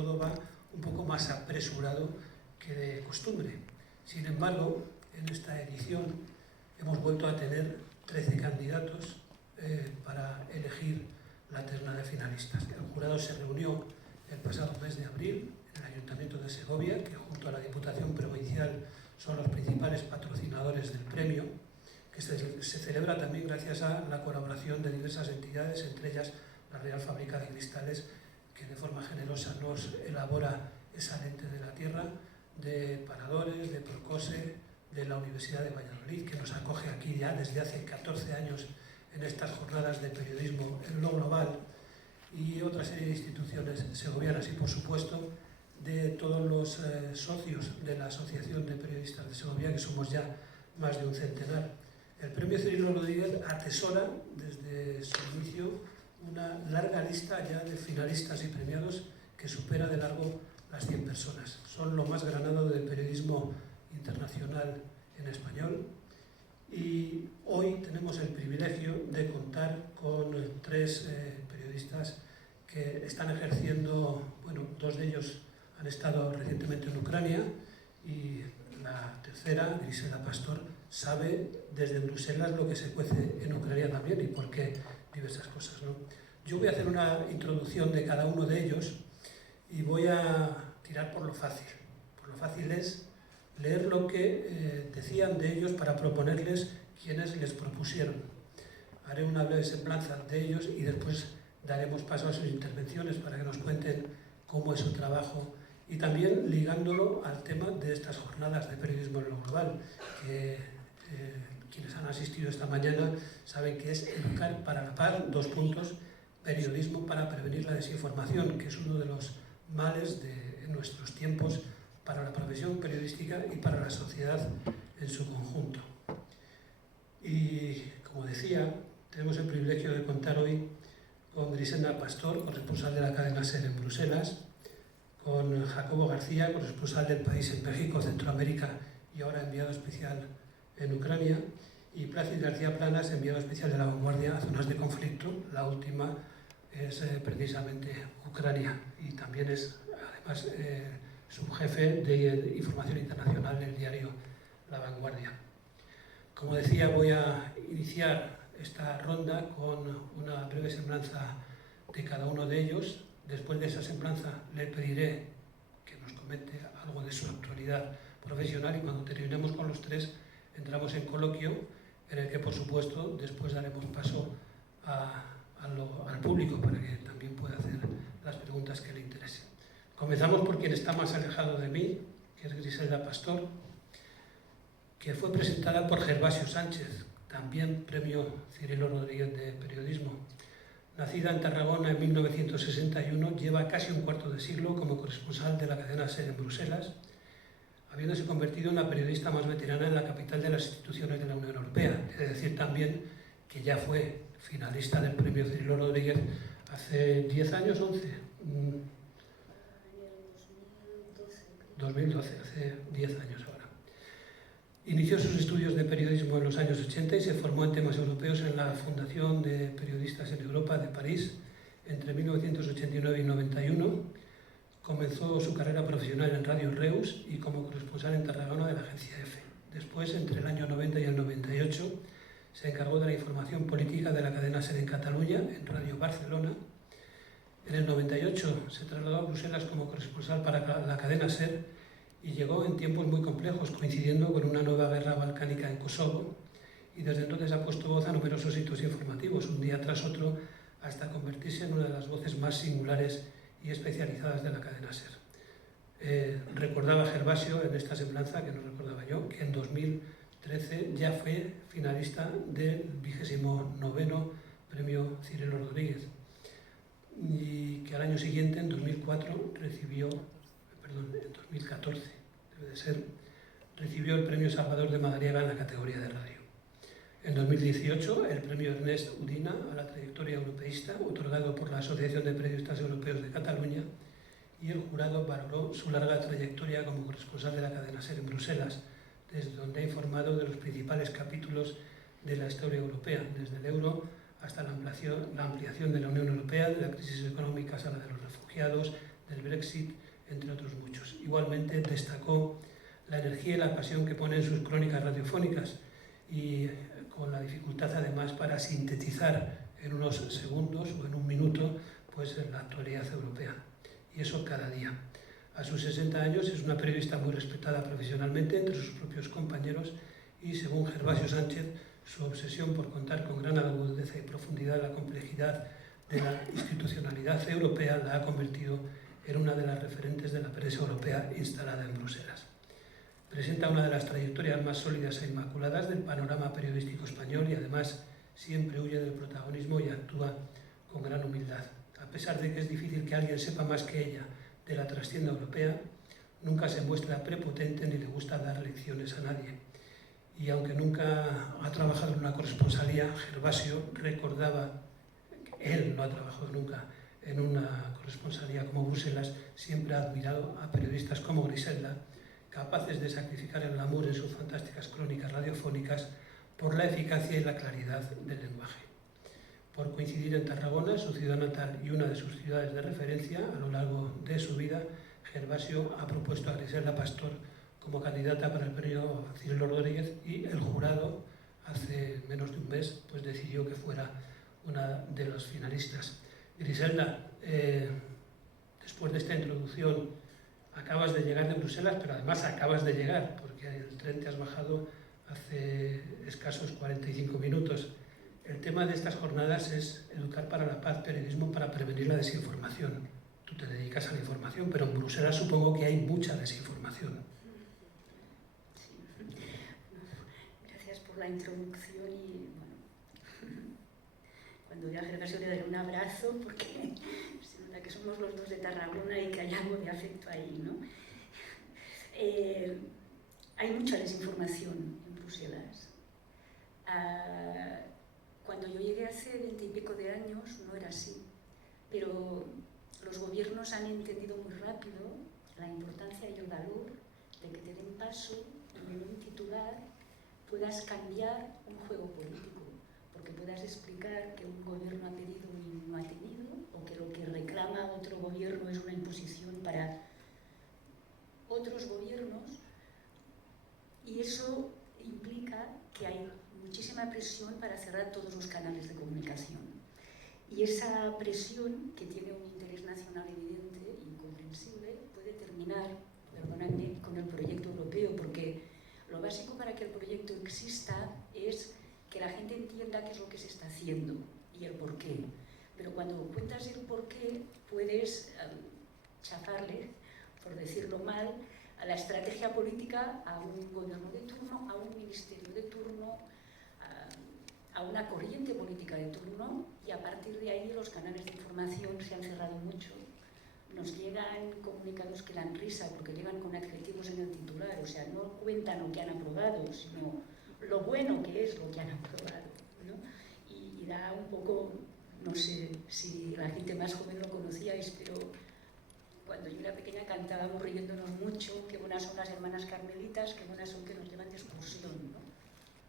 todo va un poco más apresurado que de costumbre. Sin embargo, en esta edición hemos vuelto a tener 13 candidatos para elegir la terna de finalistas. El jurado se reunió el pasado mes de abril en el Ayuntamiento de Segovia, que junto a la Diputación Provincial son los principales patrocinadores del premio, que se celebra también gracias a la colaboración de diversas entidades, entre ellas la Real Fábrica de Cristales, que de forma generosa nos elabora esa lente de la tierra, de Paradores, de Procose, de la Universidad de Valladolid, que nos acoge aquí ya desde hace 14 años en estas jornadas de periodismo en lo global, y otra serie de instituciones segovianas, y por supuesto de todos los socios de la Asociación de Periodistas de Segovia, que somos ya más de un centenar. El premio Cirilo Rodríguez atesora desde su inicio una larga lista ya de finalistas y premiados que supera de largo las 100 personas. Son lo más granado del periodismo internacional en español, y hoy tenemos el privilegio de contar con 3 periodistas que están ejerciendo, bueno, 2 de ellos han estado recientemente en Ucrania, y la tercera, Griselda Pastor, sabe desde Bruselas lo que se cuece en Ucrania también y por qué diversas cosas, ¿no? Yo voy a hacer una introducción de cada uno de ellos y voy a tirar por lo fácil. Por lo fácil es leer lo que decían de ellos para proponerles quienes les propusieron. Haré una breve semblanza de ellos y después daremos paso a sus intervenciones para que nos cuenten cómo es su trabajo, y también ligándolo al tema de estas jornadas de periodismo en lo global, que quienes han asistido esta mañana saben que es educar para la paz, 2 puntos, periodismo para prevenir la desinformación, que es uno de los males de nuestros tiempos para la profesión periodística y para la sociedad en su conjunto. Y como decía, tenemos el privilegio de contar hoy con Griselda Pastor, corresponsal de la cadena SER en Bruselas, con Jacobo García, corresponsal del País en México, Centroamérica y ahora enviado especial en Ucrania, y Plácido García Planas, enviado especial de La Vanguardia a zonas de conflicto. La última es precisamente Ucrania, y también es además subjefe de información internacional del diario La Vanguardia. Como decía, voy a iniciar esta ronda con una breve semblanza de cada uno de ellos. Después de esa semblanza le pediré que nos comente algo de su actualidad profesional, y cuando terminemos con los 3 entramos en coloquio, en el que por supuesto después daremos paso al público para que también pueda hacer las preguntas que le interesen. Comenzamos por quien está más alejado de mí, que es Griselda Pastor, que fue presentada por Gervasio Sánchez, también premio Cirilo Rodríguez de Periodismo. Nacida en Tarragona en 1961, lleva casi un cuarto de siglo como corresponsal de la cadena SER en Bruselas, habiéndose convertido en la periodista más veterana en la capital de las instituciones de la Unión Europea. He de decir también que ya fue finalista del premio Cirilo Rodríguez hace 10 años, 11. 2012, hace 10 años ahora. Inició sus estudios de periodismo en los años 80 y se formó en temas europeos en la Fundación de Periodistas en Europa de París entre 1989 y 91. Comenzó su carrera profesional en Radio Reus y como corresponsal en Tarragona de la agencia EFE. Después, entre el año 90 y el 98, se encargó de la información política de la cadena SER en Cataluña, en Radio Barcelona. En el 98 se trasladó a Bruselas como corresponsal para la cadena SER y llegó en tiempos muy complejos, coincidiendo con una nueva guerra balcánica en Kosovo, y desde entonces ha puesto voz a numerosos hitos informativos, un día tras otro, hasta convertirse en una de las voces más singulares y especializadas de la cadena SER. Recordaba Gervasio en esta semblanza, que no recordaba yo, que en 2013 ya fue finalista del 29º premio Cirilo Rodríguez, y que al año siguiente, en 2004, en 2014, debe de ser, recibió el premio Salvador de Madariaga en la categoría de radio. En 2018, el premio Ernest Udina a la trayectoria europeísta, otorgado por la Asociación de Periodistas Europeos de Cataluña, y el jurado valoró su larga trayectoria como corresponsal de la cadena SER en Bruselas, desde donde ha informado de los principales capítulos de la historia europea, desde el euro hasta la ampliación de la Unión Europea, de la crisis económica a la de los refugiados, del Brexit, entre otros muchos. Igualmente destacó la energía y la pasión que pone en sus crónicas radiofónicas y con la dificultad además para sintetizar en unos segundos o en un minuto pues la actualidad europea. Y eso cada día. A sus 60 años es una periodista muy respetada profesionalmente entre sus propios compañeros y, según Gervasio Sánchez, su obsesión por contar con gran agudeza y profundidad la complejidad de la institucionalidad europea la ha convertido en una de las referentes de la prensa europea instalada en Bruselas. Presenta una de las trayectorias más sólidas e inmaculadas del panorama periodístico español y además siempre huye del protagonismo y actúa con gran humildad. A pesar de que es difícil que alguien sepa más que ella de la trastienda europea, nunca se muestra prepotente ni le gusta dar lecciones a nadie. Y aunque nunca ha trabajado en una corresponsalía, Gervasio recordaba, él no ha trabajado nunca en una corresponsalía como Bruselas, siempre ha admirado a periodistas como Griselda, capaces de sacrificar el glamour en sus fantásticas crónicas radiofónicas por la eficacia y la claridad del lenguaje. Por coincidir en Tarragona, su ciudad natal y una de sus ciudades de referencia a lo largo de su vida, Gervasio ha propuesto a Griselda Pastor como candidata para el premio Cirilo Rodríguez y el jurado, hace menos de un mes, pues decidió que fuera una de los finalistas. Griselda, después de esta introducción, acabas de llegar de Bruselas, pero además acabas de llegar, porque el tren te has bajado hace escasos 45 minutos. El tema de estas jornadas es educar para la paz, periodismo para prevenir la desinformación. Tú te dedicas a la información, pero en Bruselas supongo que hay mucha desinformación. Sí. Gracias por la introducción y bueno, cuando vea a Gervasio le daré un abrazo porque se nota que somos los dos de Tarragona y que hay algo de afecto ahí, ¿no? Hay mucha desinformación en Bruselas. Cuando yo llegué hace 20 y pico de años no era así, pero los gobiernos han entendido muy rápido la importancia y el valor de que te den paso y en un titular puedas cambiar un juego político, porque puedas explicar que un gobierno ha pedido y no ha tenido, o que lo que reclama otro gobierno es una imposición para otros gobiernos, y eso implica que hay muchísima presión para cerrar todos los canales de comunicación. Y esa presión, que tiene un interés nacional evidente y comprensible, puede terminar, perdóname, con el proyecto europeo, porque lo básico para que el proyecto exista es que la gente entienda qué es lo que se está haciendo y el por qué. Pero cuando cuentas el por qué, puedes chafarle, por decirlo mal, a la estrategia política, a un gobierno de turno, a un ministerio de turno, a una corriente política de turno, y a partir de ahí los canales de información se han cerrado mucho. Nos llegan comunicados que dan risa porque llegan con adjetivos en el titular, o sea, no cuentan lo que han aprobado, sino lo bueno que es lo que han aprobado, ¿no? Y da un poco, no sé si la gente más joven lo conocíais, pero cuando yo era pequeña cantábamos riéndonos mucho, qué buenas son las hermanas carmelitas, qué buenas son que nos llevan de excursión, ¿no?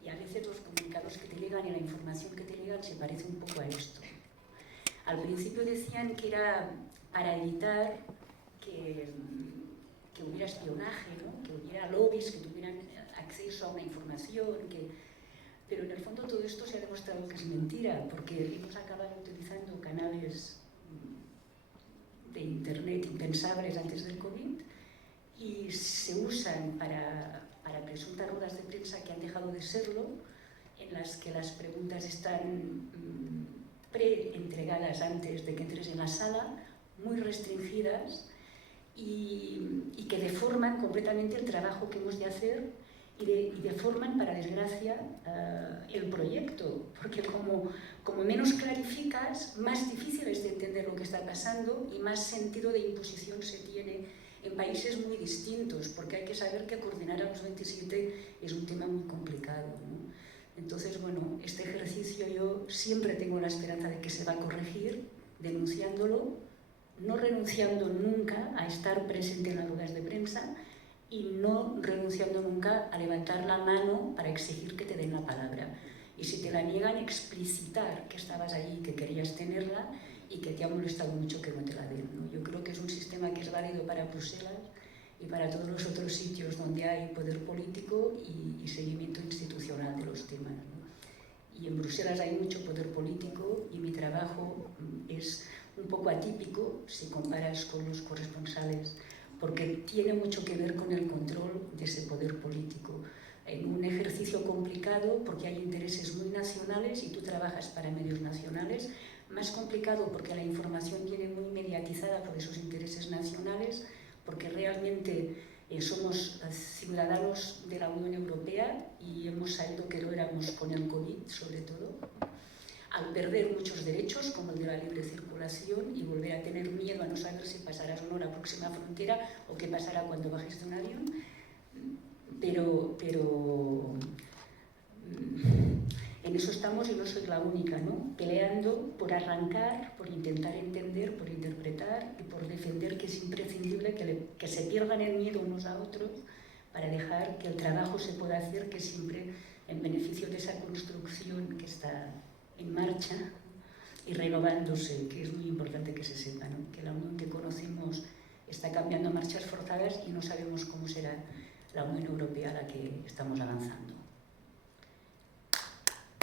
Y a veces los comunicados que te llegan y la información que te llegan se parece un poco a esto. Al principio decían que era para evitar que hubiera espionaje, ¿no? Que hubiera lobbies, que tuvieran acceso a una información, pero en el fondo todo esto se ha demostrado que es mentira, porque hemos acabado utilizando canales de internet impensables antes del COVID y se usan para presuntas ruedas de prensa que han dejado de serlo, en las que las preguntas están pre-entregadas antes de que entres en la sala, muy restringidas y que deforman completamente el trabajo que hemos de hacer y deforman, para desgracia, el proyecto, porque como menos clarificas, más difícil es de entender lo que está pasando y más sentido de imposición se tiene en países muy distintos, porque hay que saber que coordinar a los 27 es un tema muy complicado, ¿no? Entonces, bueno, este ejercicio yo siempre tengo la esperanza de que se va a corregir, denunciándolo, no renunciando nunca a estar presente en las ruedas de prensa y no renunciando nunca a levantar la mano para exigir que te den la palabra. Y si te la niegan, explicitar que estabas allí, que querías tenerla y que te ha molestado mucho que no te la den, ¿no? Yo creo que es un sistema que es válido para Bruselas y para todos los otros sitios donde hay poder político y seguimiento institucional de los temas, ¿no? Y en Bruselas hay mucho poder político y mi trabajo es un poco atípico si comparas con los corresponsales, porque tiene mucho que ver con el control de ese poder político. En un ejercicio complicado porque hay intereses muy nacionales y tú trabajas para medios nacionales, más complicado porque la información viene muy mediatizada por esos intereses nacionales, porque realmente somos ciudadanos de la Unión Europea y hemos sabido que lo éramos con el COVID, sobre todo, al perder muchos derechos, como el de la libre circulación, y volver a tener miedo a no saber si pasarás o no la próxima frontera o qué pasará cuando bajes de un avión. Pero en eso estamos y no soy la única, ¿no? Peleando por arrancar, por intentar entender, por interpretar y por defender que es imprescindible que se pierdan el miedo unos a otros para dejar que el trabajo se pueda hacer, que siempre en beneficio de esa construcción que está en marcha y renovándose, que es muy importante que se sepa, ¿no? Que la Unión que conocimos está cambiando a marchas forzadas y no sabemos cómo será la Unión Europea a la que estamos avanzando.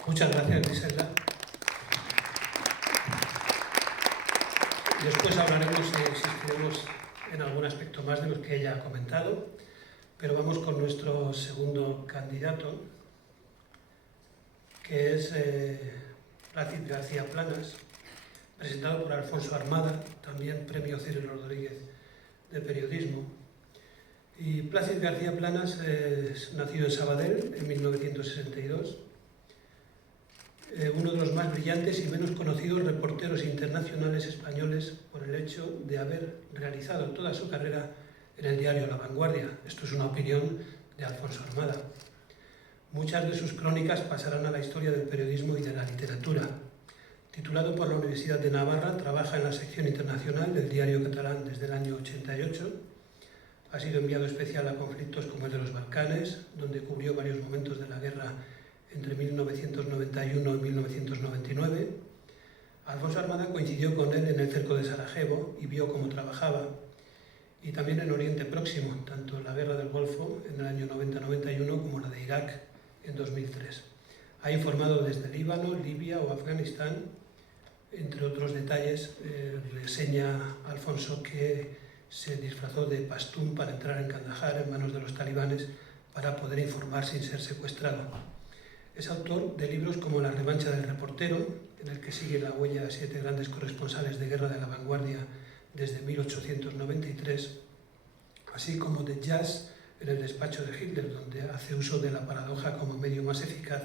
Muchas gracias, Griselda. Después hablaremos e insistiremos en algún aspecto más de los que ella ha comentado, pero vamos con nuestro segundo candidato, que es Plácid García Planas, presentado por Alfonso Armada, también Premio Cirilo Rodríguez de Periodismo. Y Plácid García Planas es nacido en Sabadell en 1962, uno de los más brillantes y menos conocidos reporteros internacionales españoles por el hecho de haber realizado toda su carrera en el diario La Vanguardia. Esto es una opinión de Alfonso Armada. Muchas de sus crónicas pasarán a la historia del periodismo y de la literatura. Titulado por la Universidad de Navarra, trabaja en la sección internacional del diario catalán desde el año 88. Ha sido enviado especial a conflictos como el de los Balcanes, donde cubrió varios momentos de la guerra entre 1991 y 1999. Alfonso Armada coincidió con él en el cerco de Sarajevo y vio cómo trabajaba, y también en Oriente Próximo, tanto en la Guerra del Golfo en el año 90-91 como la de Irak en 2003. Ha informado desde Líbano, Libia o Afganistán, entre otros detalles. Reseña Alfonso que se disfrazó de pastún para entrar en Kandahar en manos de los talibanes para poder informar sin ser secuestrado. Es autor de libros como La revancha del reportero, en el que sigue la huella de 7 grandes corresponsales de guerra de La Vanguardia desde 1893, así como de Jazz en el despacho de Hitler, donde hace uso de la paradoja como medio más eficaz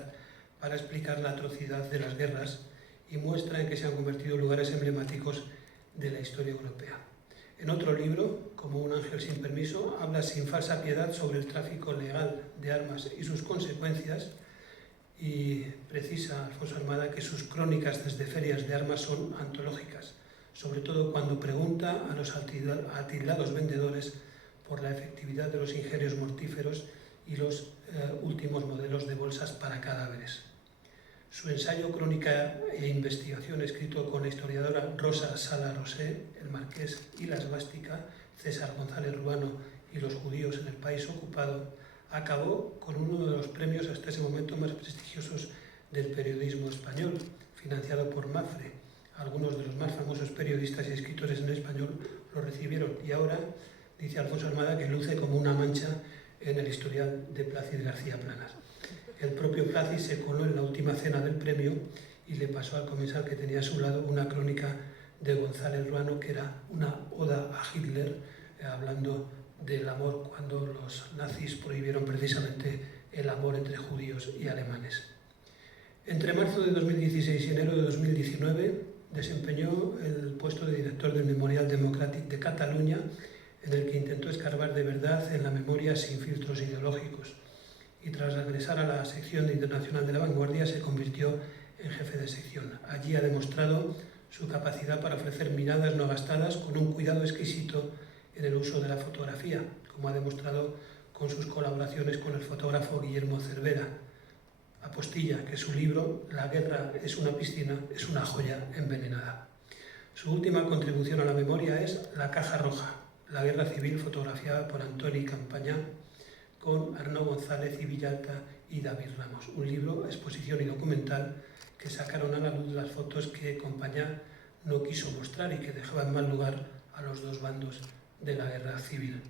para explicar la atrocidad de las guerras y muestra en que se han convertido en lugares emblemáticos de la historia europea. En otro libro, Como un ángel sin permiso, habla sin falsa piedad sobre el tráfico legal de armas y sus consecuencias, y precisa Alfonso Armada que sus crónicas desde ferias de armas son antológicas, sobre todo cuando pregunta a los atildados vendedores por la efectividad de los ingenios mortíferos y los últimos modelos de bolsas para cadáveres. Su ensayo, crónica e investigación, escrito con la historiadora Rosa Sala Rosé, El Marqués y la Esvástica, César González Ruano y los judíos en el país ocupado, acabó con uno de los premios hasta ese momento más prestigiosos del periodismo español, financiado por Mafre. Algunos de los más famosos periodistas y escritores en español lo recibieron, y ahora dice Alfonso Armada que luce como una mancha en el historial de Plácid García Planas. El propio Plácid se coló en la última cena del premio y le pasó al comensal que tenía a su lado una crónica de González Ruano que era una oda a Hitler, hablando del amor cuando los nazis prohibieron precisamente el amor entre judíos y alemanes. Entre marzo de 2016 y enero de 2019 desempeñó el puesto de director del Memorial Democràtic de Cataluña, en el que intentó escarbar de verdad en la memoria sin filtros ideológicos, y tras regresar a la sección internacional de La Vanguardia se convirtió en jefe de sección. Allí ha demostrado su capacidad para ofrecer miradas no gastadas con un cuidado exquisito en el uso de la fotografía, como ha demostrado con sus colaboraciones con el fotógrafo Guillermo Cervera. Apostilla que su libro La guerra es una piscina es una joya envenenada. Su última contribución a la memoria es La caja roja, la guerra civil fotografiada por Antoni Campañá con Arnau González y Villalta y David Ramos, un libro, exposición y documental que sacaron a la luz las fotos que Campañá no quiso mostrar y que dejaban mal lugar a los dos bandos de la guerra civil.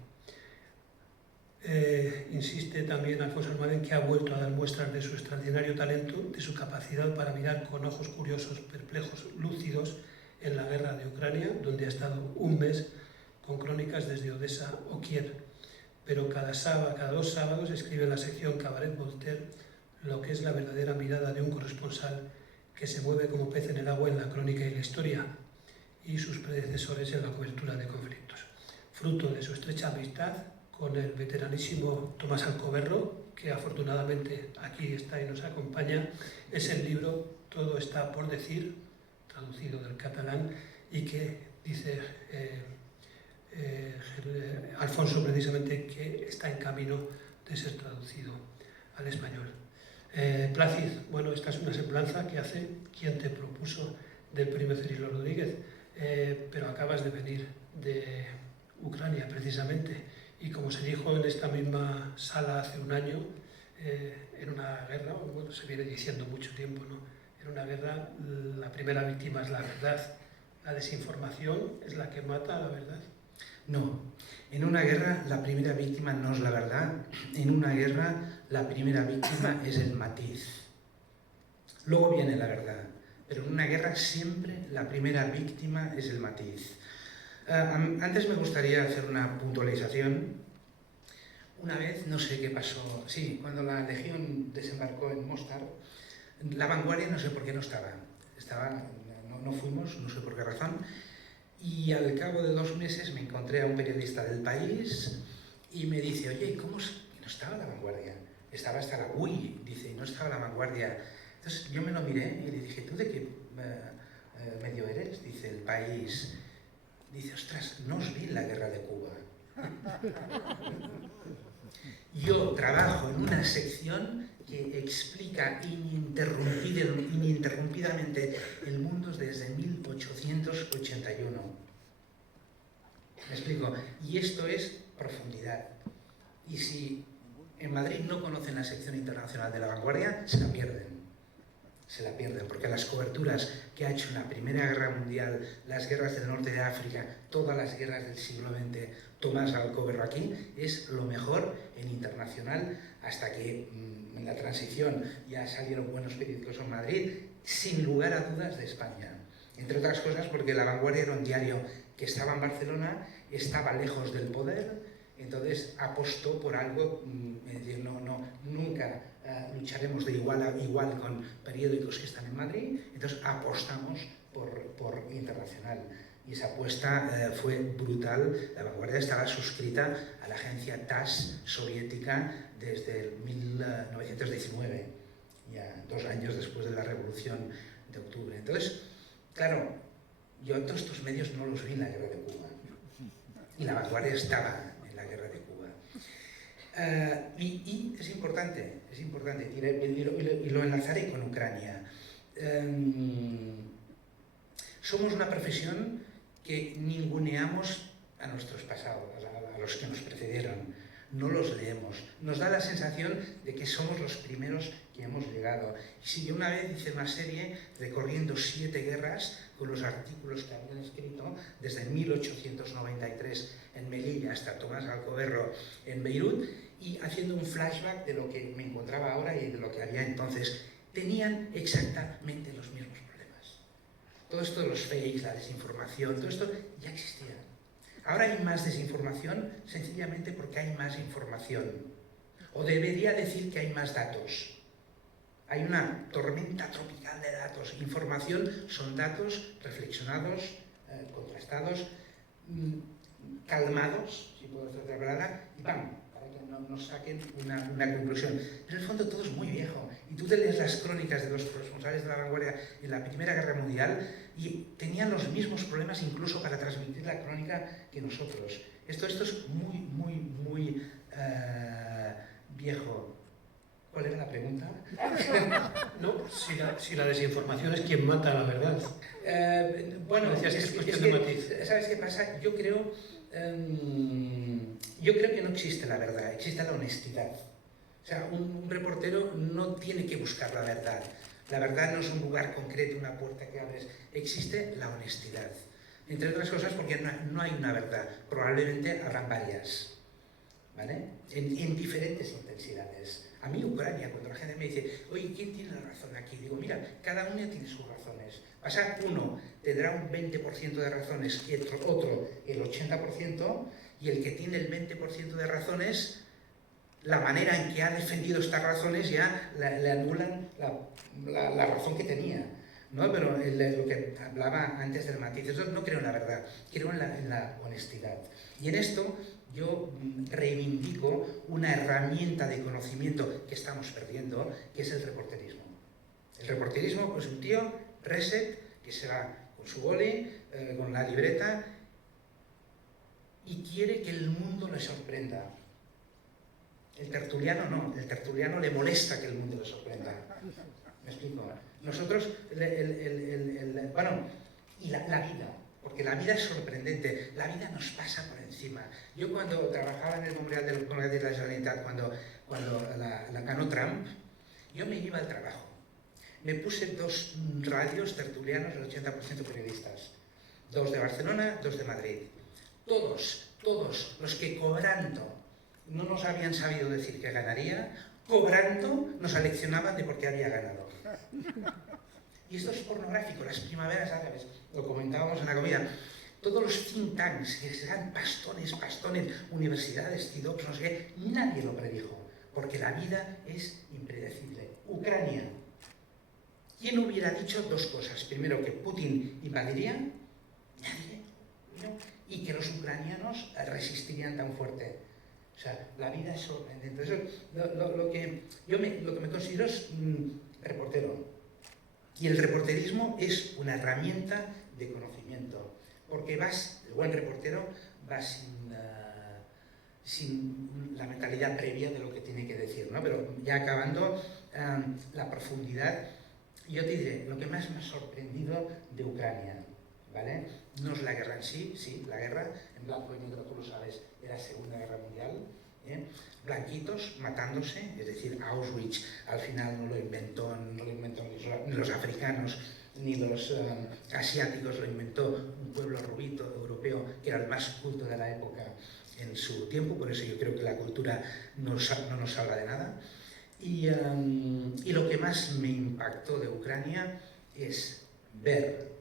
Insiste también Alfonso Almadén que ha vuelto a dar muestras de su extraordinario talento, de su capacidad para mirar con ojos curiosos, perplejos, lúcidos en la guerra de Ucrania, donde ha estado un mes con crónicas desde Odessa o Kiev. Pero cada 2 sábados escribe en la sección Cabaret Voltaire lo que es la verdadera mirada de un corresponsal que se mueve como pez en el agua en la crónica y la historia, y sus predecesores en la cobertura de conflictos. Fruto de su estrecha amistad con el veteranísimo Tomás Alcoberro, que afortunadamente aquí está y nos acompaña, es el libro Todo está por decir, traducido del catalán, y que dice Alfonso precisamente que está en camino de ser traducido al español. Plácid, bueno, esta es una semblanza que hace quien te propuso del primo Cirilo Rodríguez, pero acabas de venir de Ucrania precisamente, y como se dijo en esta misma sala hace un año, en una guerra, bueno, se viene diciendo mucho tiempo, ¿no? En una guerra la primera víctima es la verdad, la desinformación es la que mata a la verdad. No, en una guerra la primera víctima no es la verdad, en una guerra la primera víctima es el matiz. Luego viene la verdad, pero en una guerra siempre la primera víctima es el matiz. Antes me gustaría hacer una puntualización. Una vez, no sé qué pasó, sí, cuando la Legión desembarcó en Mostar, La Vanguardia no sé por qué no estaba, no fuimos, no sé por qué razón, y al cabo de 2 meses me encontré a un periodista del País y me dice, oye, ¿cómo no estaba La Vanguardia? Estaba hasta la UI, dice, y no estaba La Vanguardia. Entonces yo me lo miré y le dije, ¿tú de qué medio eres? Dice, El País. Dice, ostras, no os vi en la guerra de Cuba. Yo trabajo en una sección que explica ininterrumpidamente el mundo desde 1881. ¿Me explico? Y esto es profundidad. Y si en Madrid no conocen la sección internacional de La Vanguardia, se la pierden, porque las coberturas que ha hecho en la Primera Guerra Mundial, las guerras del norte de África, todas las guerras del siglo XX, Tomás Alcoberro aquí, es lo mejor en internacional, hasta que en la transición ya salieron buenos periódicos en Madrid, sin lugar a dudas de España. Entre otras cosas porque La Vanguardia era un diario que estaba en Barcelona, estaba lejos del poder, entonces apostó por algo, nunca lucharemos de igual a igual con periódicos que están en Madrid, entonces apostamos por internacional. Y esa apuesta fue brutal. La Vanguardia estaba suscrita a la agencia TASS soviética desde el 1919, ya 2 años después de la Revolución de Octubre. Entonces, claro, yo todos estos medios no los vi en la guerra de Cuba. Y La Vanguardia estaba en la guerra de Cuba. Y es importante, y lo enlazaré con Ucrania. Somos una profesión que ninguneamos a nuestros pasados, a los que nos precedieron. No los leemos. Nos da la sensación de que somos los primeros que hemos llegado. Y si yo una vez hice una serie recorriendo 7 guerras con los artículos que habían escrito desde 1893 en Melilla hasta Tomás Alcoberro en Beirut, y haciendo un flashback de lo que me encontraba ahora y de lo que había entonces, tenían exactamente los mismos problemas. Todo esto de los fakes, la desinformación, todo esto ya existía. Ahora hay más desinformación sencillamente porque hay más información. O debería decir que hay más datos. Hay una tormenta tropical de datos. Información son datos reflexionados, contrastados, calmados, si puedo hacer otra palabra, y ¡pam!, para que nos saquen una conclusión. Pero en el fondo todo es muy viejo. Y tú te lees las crónicas de los corresponsales de La Vanguardia en la Primera Guerra Mundial y tenían los mismos problemas incluso para transmitir la crónica que nosotros. Esto es muy viejo. ¿Cuál era la pregunta? No, si la desinformación es quien mata la verdad. Bueno, decías que es cuestión de matiz. ¿Sabes qué pasa? Yo creo que no existe la verdad, existe la honestidad. O sea, un reportero no tiene que buscar la verdad. La verdad no es un lugar concreto, una puerta que abres. Existe la honestidad. Entre otras cosas porque no hay una verdad. Probablemente habrán varias, ¿vale? En diferentes intensidades. A mí Ucrania, cuando la gente me dice, oye, ¿quién tiene la razón aquí? Digo, mira, cada uno tiene sus razones. Pasa, uno tendrá un 20% de razones y otro el 80%, y el que tiene el 20% de razones, la manera en que ha defendido estas razones ya le anulan la razón que tenía, ¿no? Pero lo que hablaba antes del matiz, yo no creo en la verdad, creo en la honestidad. Y en esto yo reivindico una herramienta de conocimiento que estamos perdiendo, que es el reporterismo. El reporterismo, pues un tío, reset, que se va con su boli, con la libreta, y quiere que el mundo le sorprenda. El tertuliano no, el tertuliano le molesta que el mundo le sorprenda. ¿Me explico? Nosotros, bueno, y la vida, porque la vida es sorprendente, la vida nos pasa por encima. Yo cuando trabajaba en el Memorial de la Generalitat, cuando la ganó Trump, yo me iba al trabajo. Me puse 2 radios tertulianos, el 80% periodistas. 2 de Barcelona, 2 de Madrid. Todos los que cobrando no nos habían sabido decir que ganaría, cobrando nos aleccionaban de por qué había ganado. Y esto es pornográfico, las primaveras árabes, lo comentábamos en la comida. Todos los think tanks, que serán pastones, universidades, CIDOPS, no sé qué, nadie lo predijo, porque la vida es impredecible. Ucrania. ¿Quién hubiera dicho 2 cosas? Primero, que Putin invadiría, nadie, ¿no? Y que los ucranianos resistirían tan fuerte. O sea, la vida es sorprendente. Entonces, lo que me considero es reportero. Y el reporterismo es una herramienta de conocimiento. Porque el buen reportero va sin la mentalidad previa de lo que tiene que decir, ¿no? Pero ya acabando, la profundidad, yo te diré, lo que más me ha sorprendido de Ucrania, ¿vale? No es la guerra en sí, la guerra, en blanco y negro, tú lo sabes, era Segunda Guerra Mundial, ¿eh? Blanquitos matándose, es decir, Auschwitz al final no lo inventó ni los africanos ni los asiáticos, lo inventó un pueblo rubito europeo que era el más culto de la época en su tiempo, por eso yo creo que la cultura no nos salva de nada. Y lo que más me impactó de Ucrania es ver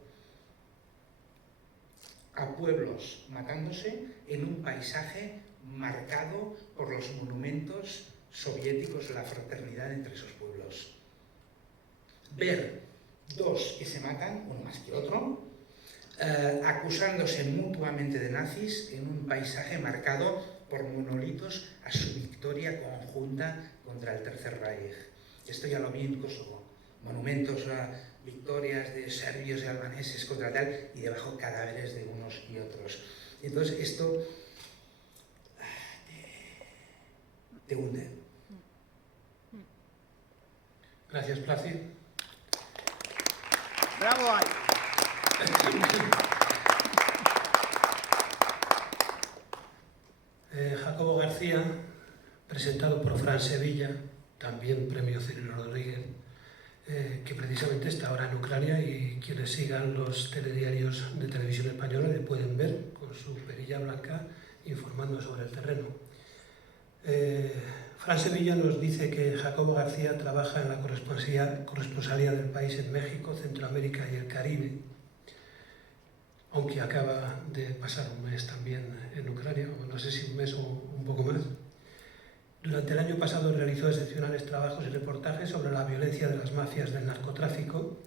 a pueblos matándose en un paisaje marcado por los monumentos soviéticos, la fraternidad entre esos pueblos. Ver 2 que se matan, uno más que otro, acusándose mutuamente de nazis en un paisaje marcado por monolitos a su victoria conjunta contra el Tercer Reich. Esto ya lo vi en Kosovo. Monumentos a victorias de serbios y albaneses contra tal, y debajo cadáveres de unos y otros. Entonces esto te hunde. Gracias, Plácido. Bravo, Ay. Jacobo García, presentado por Fran Sevilla, también premio Cirilo Rodríguez, que precisamente está ahora en Ucrania, y quienes sigan los telediarios de televisión española le pueden ver con su perilla blanca informando sobre el terreno. Fran Sevilla nos dice que Jacobo García trabaja en la corresponsalía del país en México, Centroamérica y el Caribe, aunque acaba de pasar un mes también en Ucrania, o no sé si un mes o un poco más. Durante el año pasado realizó excepcionales trabajos y reportajes sobre la violencia de las mafias del narcotráfico,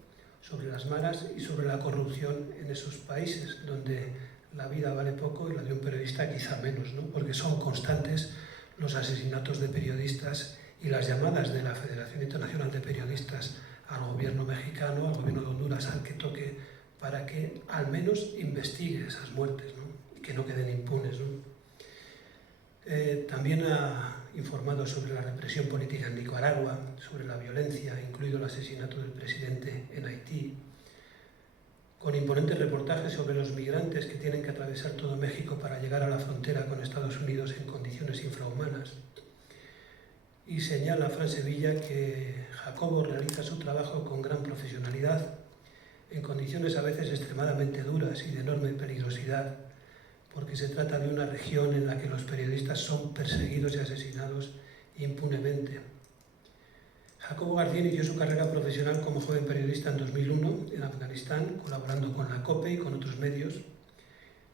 sobre las maras y sobre la corrupción en esos países, donde la vida vale poco y la de un periodista quizá menos, ¿no? Porque son constantes los asesinatos de periodistas y las llamadas de la Federación Internacional de Periodistas al gobierno mexicano, al gobierno de Honduras, al que toque, para que al menos investigue esas muertes, ¿no? Y que no queden impunes, ¿no? También ha informado sobre la represión política en Nicaragua, sobre la violencia, incluido el asesinato del presidente en Haití, con imponentes reportajes sobre los migrantes que tienen que atravesar todo México para llegar a la frontera con Estados Unidos en condiciones infrahumanas. Y señala Fran Sevilla que Jacobo realiza su trabajo con gran profesionalidad, en condiciones a veces extremadamente duras y de enorme peligrosidad, porque se trata de una región en la que los periodistas son perseguidos y asesinados impunemente. Jacobo García inició su carrera profesional como joven periodista en 2001 en Afganistán, colaborando con la COPE y con otros medios.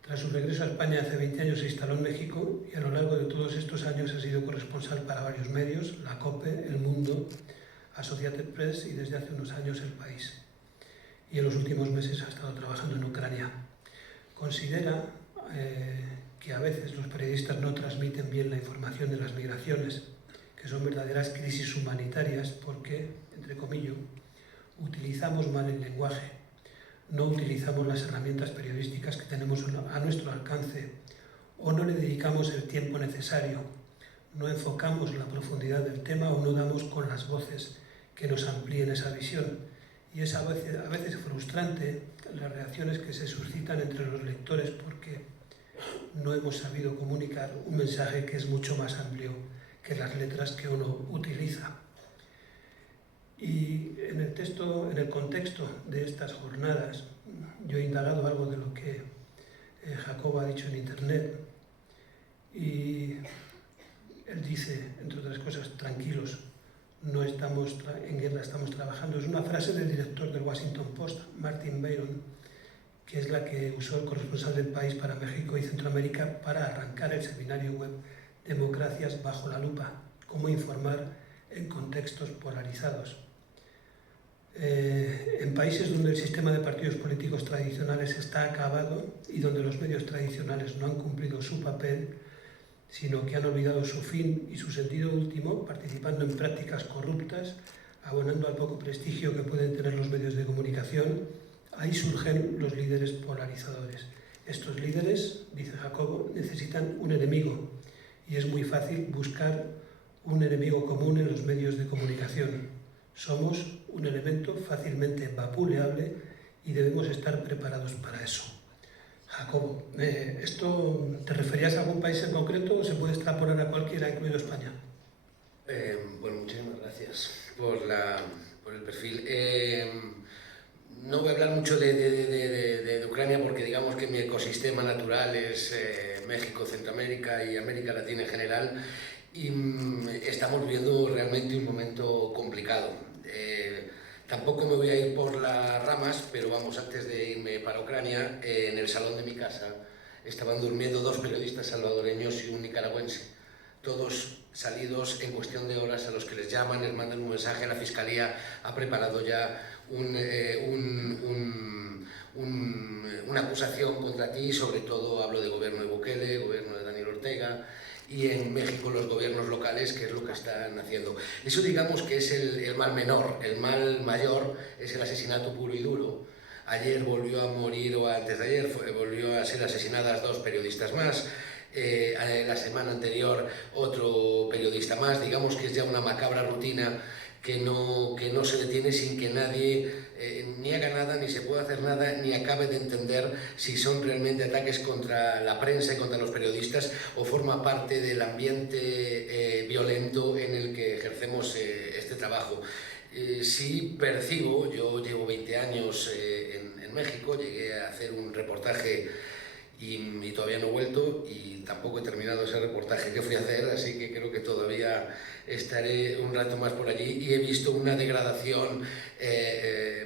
Tras su regreso a España hace 20 años se instaló en México y a lo largo de todos estos años ha sido corresponsal para varios medios, la COPE, El Mundo, Associated Press y desde hace unos años El País. Y en los últimos meses ha estado trabajando en Ucrania. Considera que a veces los periodistas no transmiten bien la información de las migraciones, que son verdaderas crisis humanitarias porque, entre comillas, utilizamos mal el lenguaje, no utilizamos las herramientas periodísticas que tenemos a nuestro alcance o no le dedicamos el tiempo necesario, no enfocamos la profundidad del tema o no damos con las voces que nos amplíen esa visión. Y es a veces frustrante las reacciones que se suscitan entre los lectores porque no hemos sabido comunicar un mensaje que es mucho más amplio que las letras que uno utiliza. Y en el contexto de estas jornadas, yo he indagado algo de lo que Jacobo ha dicho en internet y él dice, entre otras cosas, tranquilos, no estamos en guerra, estamos trabajando. Es una frase del director del Washington Post, Martin Byron, que es la que usó el corresponsal del País para México y Centroamérica para arrancar el seminario web Democracias bajo la lupa, cómo informar en contextos polarizados. En países donde el sistema de partidos políticos tradicionales está acabado y donde los medios tradicionales no han cumplido su papel, sino que han olvidado su fin y su sentido último, participando en prácticas corruptas, abonando al poco prestigio que pueden tener los medios de comunicación, ahí surgen los líderes polarizadores. Estos líderes, dice Jacobo, necesitan un enemigo y es muy fácil buscar un enemigo común en los medios de comunicación. Somos un elemento fácilmente vapuleable y debemos estar preparados para eso. Jacobo, ¿esto te referías a algún país en concreto o se puede extrapolar a cualquiera, incluido España? Bueno, muchísimas gracias por el perfil. No voy a hablar mucho de Ucrania porque digamos que mi ecosistema natural es México, Centroamérica y América Latina en general y estamos viviendo realmente un momento complicado. Tampoco me voy a ir por las ramas, pero vamos, antes de irme para Ucrania, en el salón de mi casa estaban durmiendo 2 periodistas salvadoreños y un nicaragüense, todos salidos en cuestión de horas, a los que les llaman, les mandan un mensaje, la Fiscalía ha preparado ya una acusación contra ti, sobre todo hablo de gobierno de Bukele, gobierno de Daniel Ortega, y en México los gobiernos locales, que es lo que están haciendo. Eso digamos que es el mal menor. El mal mayor es el asesinato puro y duro. Ayer volvió a morir, o antes de ayer, volvió a ser asesinadas 2 periodistas más. La semana anterior otro periodista más. Digamos que es ya una macabra rutina que no se detiene sin que nadie ni haga nada, ni se pueda hacer nada, ni acabe de entender si son realmente ataques contra la prensa y contra los periodistas o forma parte del ambiente violento en el que ejercemos este trabajo. Sí percibo, yo llevo 20 años en México, llegué a hacer un reportaje y todavía no he vuelto y tampoco he terminado ese reportaje que fui a hacer, así que creo que todavía estaré un rato más por allí y he visto una degradación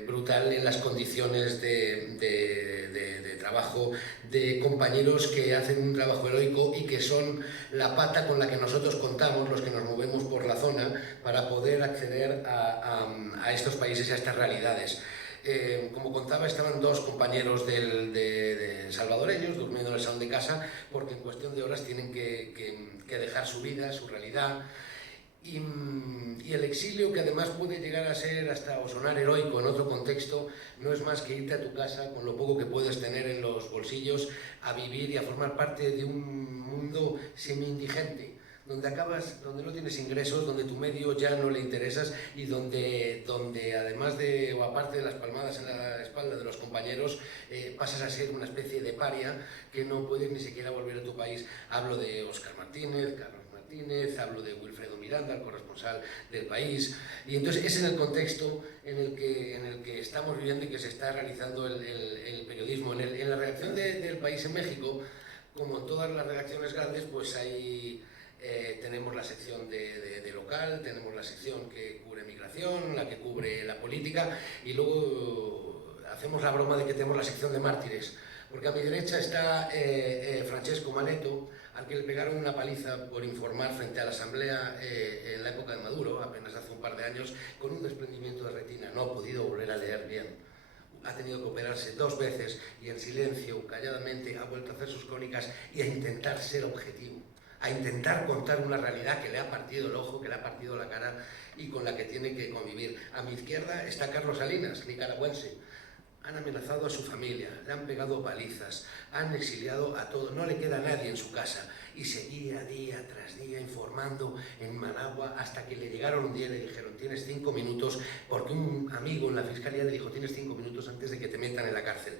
brutal en las condiciones de trabajo de compañeros que hacen un trabajo heroico y que son la pata con la que nosotros contamos, los que nos movemos por la zona, para poder acceder a estos países, a estas realidades. Como contaba, estaban 2 compañeros de salvadoreños durmiendo en el salón de casa porque en cuestión de horas tienen que dejar su vida, su realidad y el exilio, que además puede llegar a ser hasta o sonar heroico en otro contexto, no es más que irte a tu casa con lo poco que puedes tener en los bolsillos a vivir y a formar parte de un mundo semi-indigente, donde acabas, donde no tienes ingresos, donde tu medio ya no le interesas y donde además de, o aparte de las palmadas en la espalda de los compañeros, pasas a ser una especie de paria que no puedes ni siquiera volver a tu país. Hablo de Óscar Martínez, Carlos Martínez, hablo de Wilfredo Miranda, el corresponsal del País, y entonces ese es el contexto en el que estamos viviendo y que se está realizando el periodismo. En la redacción del País en México, como en todas las redacciones grandes, pues hay... tenemos la sección de local, tenemos la sección que cubre migración, la que cubre la política, y luego hacemos la broma de que tenemos la sección de mártires, porque a mi derecha está Francesco Maneto, al que le pegaron una paliza por informar frente a la Asamblea en la época de Maduro, apenas hace un par de años, con un desprendimiento de retina. No ha podido volver a leer bien. Ha tenido que operarse 2 veces y en silencio, calladamente, ha vuelto a hacer sus crónicas y a intentar ser objetivo, a intentar contar una realidad que le ha partido el ojo, que le ha partido la cara y con la que tiene que convivir. A mi izquierda está Carlos Salinas, nicaragüense. Han amenazado a su familia, le han pegado palizas, han exiliado a todos, no le queda nadie en su casa y seguía día tras día informando en Managua hasta que le llegaron un día y le dijeron: tienes 5 minutos, porque un amigo en la fiscalía le dijo: tienes 5 minutos antes de que te metan en la cárcel.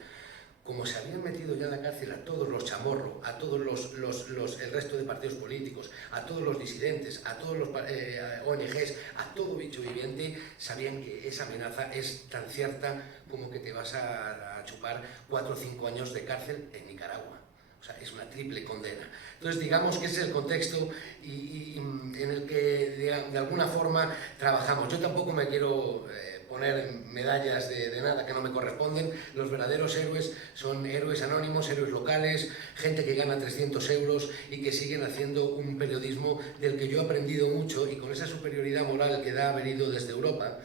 Como se habían metido ya en la cárcel a todos los Chamorro, a todos el resto de partidos políticos, a todos los disidentes, a todos los ONGs, a todo bicho viviente, sabían que esa amenaza es tan cierta como que te vas a chupar 4 o 5 años de cárcel en Nicaragua. O sea, es una triple condena. Entonces, digamos que ese es el contexto en el que, de alguna forma, trabajamos. Yo tampoco me quiero poner medallas de nada que no me corresponden. Los verdaderos héroes son héroes anónimos, héroes locales, gente que gana 300 euros y que siguen haciendo un periodismo del que yo he aprendido mucho, y con esa superioridad moral que ha venido desde Europa,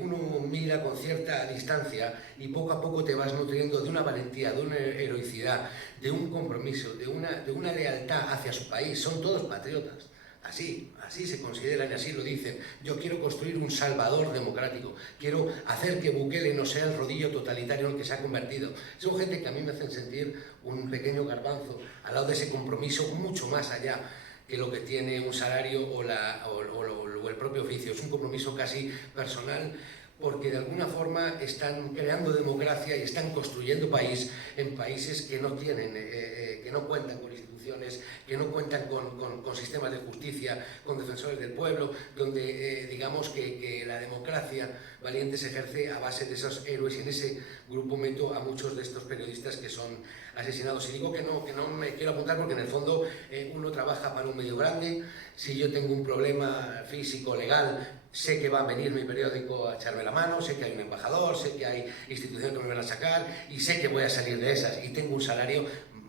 uno mira con cierta distancia y poco a poco te vas nutriendo de una valentía, de una heroicidad, de un compromiso, de una lealtad hacia su país. Son todos patriotas. Así se consideran y así lo dicen. Yo quiero construir un Salvador democrático, quiero hacer que Bukele no sea el rodillo totalitario en el que se ha convertido. Son gente que a mí me hacen sentir un pequeño garbanzo al lado de ese compromiso mucho más allá que lo que tiene un salario o el propio oficio. Es un compromiso casi personal, porque de alguna forma están creando democracia y están construyendo país en países que no tienen, que no cuentan con instituciones, que no cuentan con sistemas de justicia, con defensores del pueblo, donde digamos que la democracia valiente se ejerce a base de esos héroes, y en ese grupo meto a muchos de estos periodistas que son asesinados. Y digo que no me quiero apuntar porque en el fondo uno trabaja para un medio grande. Si yo tengo un problema físico, legal, sé que va a venir mi periódico a echarme la mano, sé que hay un embajador, sé que hay instituciones que me van a sacar y sé que voy a salir de esas, y tengo un salario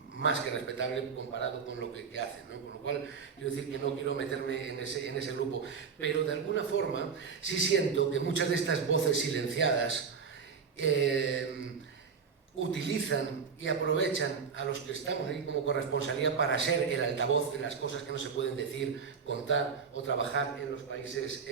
más que respetable comparado con lo que hacen, ¿no? Con lo cual, quiero decir que no quiero meterme en ese grupo, pero de alguna forma sí siento que muchas de estas voces silenciadas utilizan y aprovechan a los que estamos ahí como corresponsalía para ser el altavoz de las cosas que no se pueden decir, contar o trabajar en los países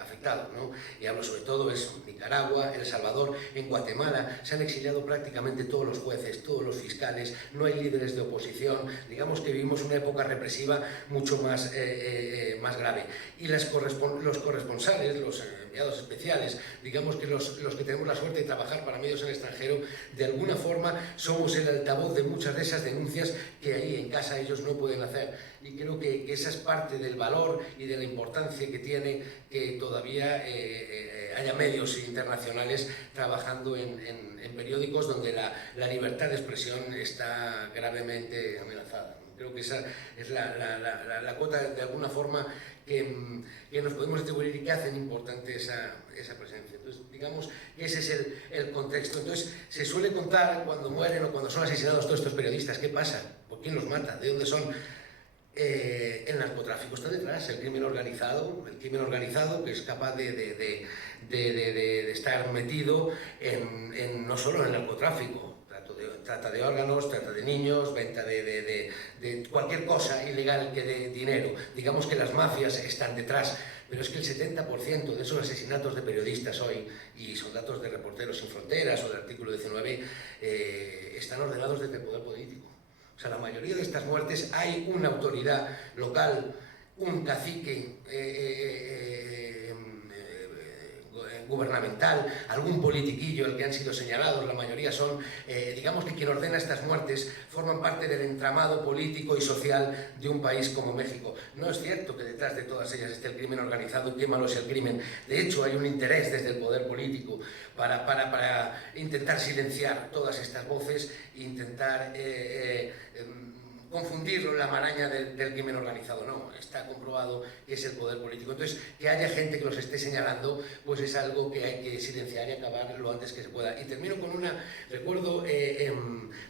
afectados, ¿no? Y hablo sobre todo eso: Nicaragua, El Salvador, en Guatemala se han exiliado prácticamente todos los jueces, todos los fiscales, no hay líderes de oposición. Digamos que vivimos una época represiva mucho más grave. Y los corresponsales, los enviados especiales, digamos que los que tenemos la suerte de trabajar para medios en el extranjero, de alguna forma somos el altavoz de muchas de esas denuncias que ahí en casa ellos no pueden hacer. Y creo que esa es parte del valor y de la importancia que tiene que todavía haya medios internacionales trabajando en periódicos donde la libertad de expresión está gravemente amenazada. Creo que esa es la cuota, de alguna forma, que nos podemos atribuir y que hacen importante esa presencia. Entonces, digamos que ese es el contexto. Entonces, se suele contar cuando mueren o cuando son asesinados todos estos periodistas. ¿Qué pasa? ¿Por quién los mata? ¿De dónde son? El narcotráfico está detrás, el crimen organizado que es capaz de estar metido no solo en el narcotráfico, trata de órganos, trata de niños, venta de cualquier cosa ilegal que dé dinero. Digamos que las mafias están detrás, pero es que el 70% de esos asesinatos de periodistas hoy, y son datos de Reporteros Sin Fronteras o del artículo 19, están ordenados desde el poder político. O sea, la mayoría de estas muertes hay una autoridad local un cacique gubernamental, algún politiquillo el que han sido señalados, la mayoría son, digamos que quien ordena estas muertes forman parte del entramado político y social de un país como México. No es cierto que detrás de todas ellas esté el crimen organizado, qué malo es el crimen. De hecho, hay un interés desde el poder político para intentar silenciar todas estas voces e intentar confundir la maraña del crimen organizado. No, está comprobado que es el poder político. Entonces, que haya gente que los esté señalando, pues es algo que hay que silenciar y acabar lo antes que se pueda. Y termino con una, recuerdo,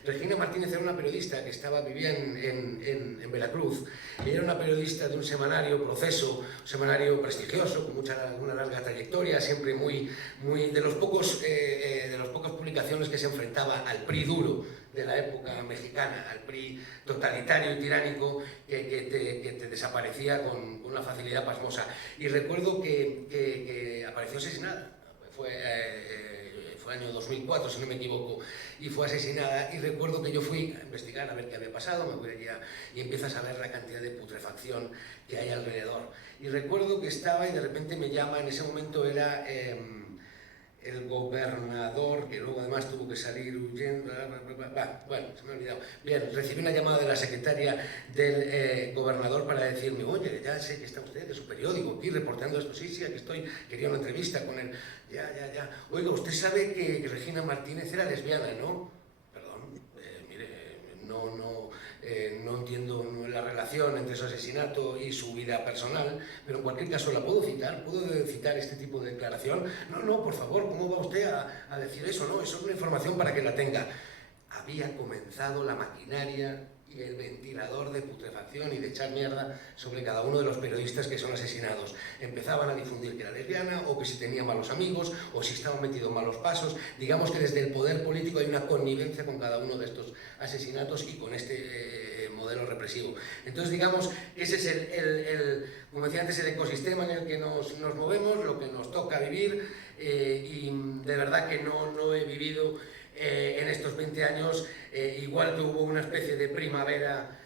Regina Martínez era una periodista que vivía en Veracruz. Ella era una periodista de un semanario, Proceso, un semanario prestigioso, con una larga trayectoria, siempre muy de los pocas publicaciones que se enfrentaba al PRI duro de la época mexicana, al PRI totalitario y tiránico que te desaparecía con una facilidad pasmosa. Y recuerdo que apareció asesinada, fue año 2004, si no me equivoco, y fue asesinada. Y recuerdo que yo fui a investigar a ver qué había pasado, me voy allá y empiezas a ver la cantidad de putrefacción que hay alrededor. Y recuerdo que estaba y de repente me llama, en ese momento era el gobernador, que luego además tuvo que salir huyendo, bueno, se me ha olvidado. Bien, recibí una llamada de la secretaria del gobernador para decirme: oye, ya sé que está usted de su periódico aquí reportando esto, sí, aquí estoy, quería una entrevista con él, ya. Oiga, usted sabe que Regina Martínez era lesbiana, ¿no? Perdón, mire, no entiendo la relación entre su asesinato y su vida personal, pero en cualquier caso la puedo citar. ¿Puedo citar este tipo de declaración? No, por favor, ¿cómo va usted a decir eso? No, eso es una información para que la tenga. Había comenzado la maquinaria y el ventilador de putrefacción y de echar mierda sobre cada uno de los periodistas que son asesinados. Empezaban a difundir que era lesbiana, o que si tenía malos amigos, o si estaban metidos en malos pasos. Digamos que desde el poder político hay una connivencia con cada uno de estos asesinatos y con este modelo represivo. Entonces, digamos, ese es como decía antes, el ecosistema en el que nos movemos, lo que nos toca vivir, y de verdad que no he vivido en estos 20 años, igual que hubo una especie de primavera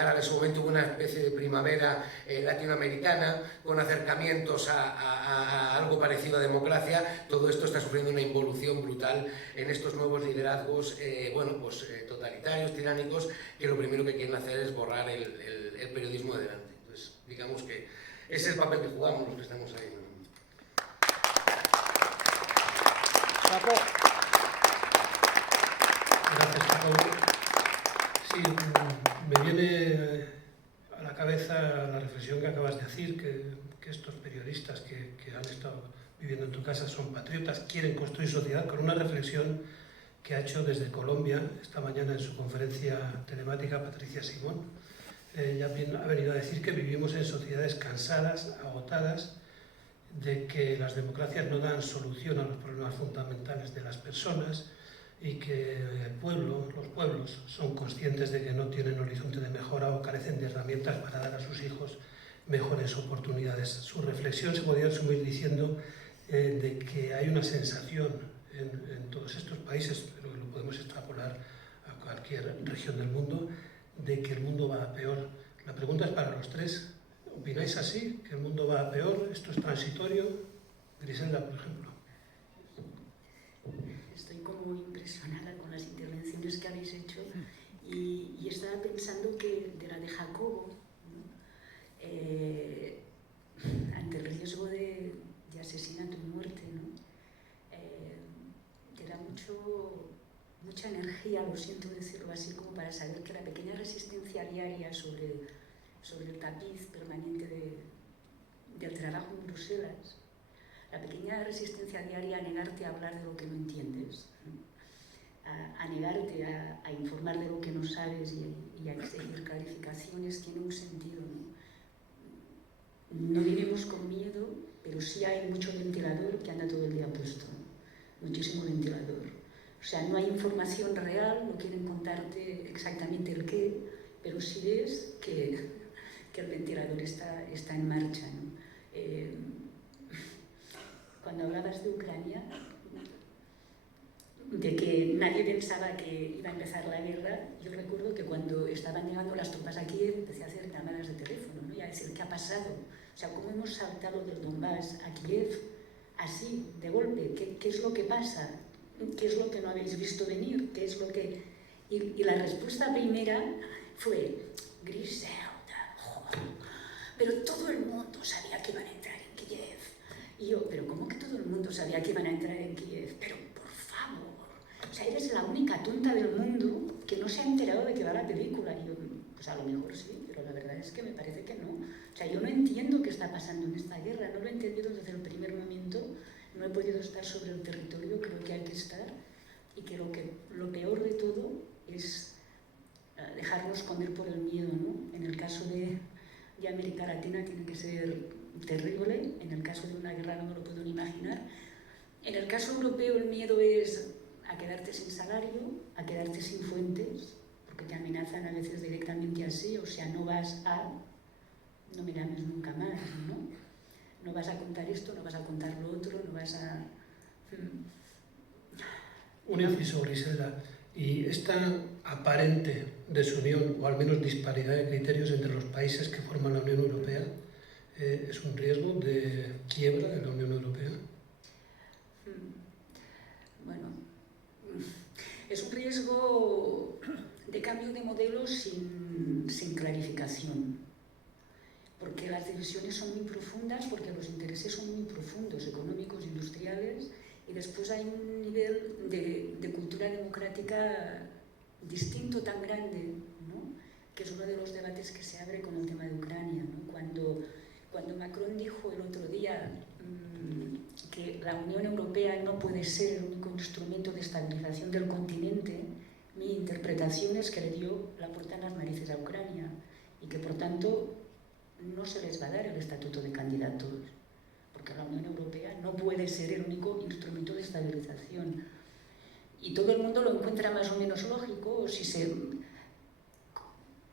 árabe, en su momento hubo una especie de primavera latinoamericana, con acercamientos a algo parecido a democracia. Todo esto está sufriendo una involución brutal en estos nuevos liderazgos, totalitarios, tiránicos, que lo primero que quieren hacer es borrar el periodismo de delante. Entonces, digamos que ese es el papel que jugamos los que estamos ahí, ¿no? Gracias, Jacobo. Sí, me viene a la cabeza la reflexión que acabas de decir, que estos periodistas que han estado viviendo en tu casa son patriotas, quieren construir sociedad, con una reflexión que ha hecho desde Colombia esta mañana en su conferencia telemática Patricia Simón. Ella ha venido a decir que vivimos en sociedades cansadas, agotadas, de que las democracias no dan solución a los problemas fundamentales de las personas, y que los pueblos son conscientes de que no tienen horizonte de mejora o carecen de herramientas para dar a sus hijos mejores oportunidades. Su reflexión se podría resumir diciendo de que hay una sensación en todos estos países, pero lo podemos extrapolar a cualquier región del mundo, de que el mundo va a peor. La pregunta es para los tres: ¿opináis así? ¿Que el mundo va a peor? ¿Esto es transitorio? Griselda, por ejemplo. Estoy como impresionada con las intervenciones que habéis hecho y estaba pensando que de la de Jacobo, ¿no? Ante el riesgo de asesinato y muerte, ¿no? Te da mucha energía, lo siento decirlo así, como para saber que la pequeña resistencia diaria sobre el tapiz permanente del trabajo en Bruselas, la pequeña resistencia diaria a negarte a hablar de lo que no entiendes, a negarte a informar de lo que no sabes y a exigir clarificaciones, tiene un sentido, ¿no? No vivimos con miedo, pero sí hay mucho ventilador que anda todo el día puesto, ¿no? Muchísimo ventilador. O sea, no hay información real, no quieren contarte exactamente el qué, pero sí ves que el ventilador está en marcha, ¿no? Cuando hablabas de Ucrania, de que nadie pensaba que iba a empezar la guerra, yo recuerdo que cuando estaban llegando las tropas aquí empecé a hacer llamadas de teléfono, ¿no? Y a decir, ¿qué ha pasado? O sea, ¿cómo hemos saltado del Donbass a Kiev así, de golpe? ¿Qué es lo que pasa? ¿Qué es lo que no habéis visto venir? ¿Qué es lo que...? Y la respuesta primera fue, Griselda, joder, pero todo el mundo sabía que iban a entrar en Kiev. Y yo, ¿pero cómo que todo el mundo sabía que iban a entrar en Kiev? Pero, por favor, o sea, eres la única tonta del mundo que no se ha enterado de que va la película. Y yo, pues a lo mejor sí, pero la verdad es que me parece que no. O sea, yo no entiendo qué está pasando en esta guerra, no lo he entendido desde el primer momento, no he podido estar sobre el territorio, creo que hay que estar, y que lo peor de todo es dejarnos comer por el miedo, ¿no? En el caso de América Latina tiene que ser terrible, en el caso de una guerra no me lo puedo ni imaginar. En el caso europeo el miedo es a quedarte sin salario, a quedarte sin fuentes, porque te amenazan a veces directamente así, o sea, no vas a... no me llames nunca más, ¿no? No vas a contar esto, no vas a contar lo otro, no vas a... Un inciso, Griselda. Y esta aparente desunión, o al menos disparidad de criterios entre los países que forman la Unión Europea, ¿es un riesgo de quiebra de la Unión Europea? Bueno, es un riesgo de cambio de modelo sin clarificación. Porque las divisiones son muy profundas, porque los intereses son muy profundos, económicos, industriales, y después hay un nivel de cultura democrática distinto tan grande, ¿no? Que es uno de los debates que se abre con el tema de Ucrania, ¿no? Cuando Macron dijo el otro día que la Unión Europea no puede ser el único instrumento de estabilización del continente, mi interpretación es que le dio la puerta en las narices a Ucrania y que por tanto no se les va a dar el estatuto de candidatos, porque la Unión Europea no puede ser el único instrumento de estabilización. Y todo el mundo lo encuentra más o menos lógico,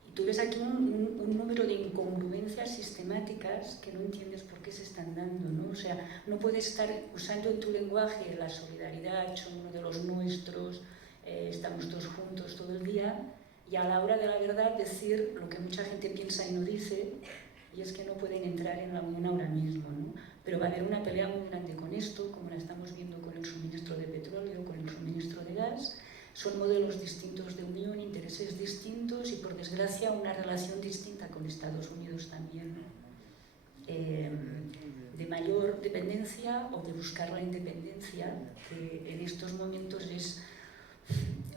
y tú ves aquí un número de incongruencias sistemáticas que no entiendes por qué se están dando, ¿no? O sea, no puedes estar usando en tu lenguaje la solidaridad, son uno de los nuestros, estamos todos juntos todo el día, y a la hora de la verdad decir lo que mucha gente piensa y no dice, y es que no pueden entrar en la Unión ahora mismo, ¿no? Pero va a haber una pelea muy grande con esto, como la estamos viendo con el suministro de petróleo, con el suministro de gas. Son modelos distintos de unión, intereses distintos y, por desgracia, una relación distinta con Estados Unidos también, ¿no? De mayor dependencia o de buscar la independencia, que en estos momentos es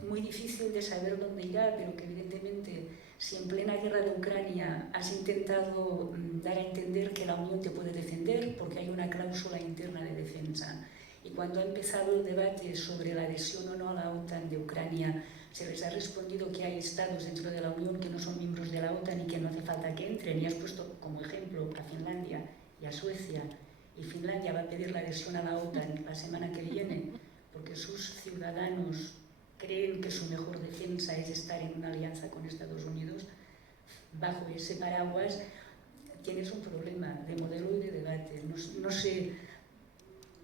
muy difícil de saber dónde irá, pero que evidentemente si en plena guerra de Ucrania has intentado dar a entender que la Unión te puede defender porque hay una cláusula interna de defensa, y cuando ha empezado el debate sobre la adhesión o no a la OTAN de Ucrania, se les ha respondido que hay estados dentro de la Unión que no son miembros de la OTAN y que no hace falta que entren, y has puesto como ejemplo a Finlandia y a Suecia, y Finlandia va a pedir la adhesión a la OTAN la semana que viene porque sus ciudadanos creen que su mejor defensa es estar en una alianza con Estados Unidos. Bajo ese paraguas tienes un problema de modelo y de debate. No sé,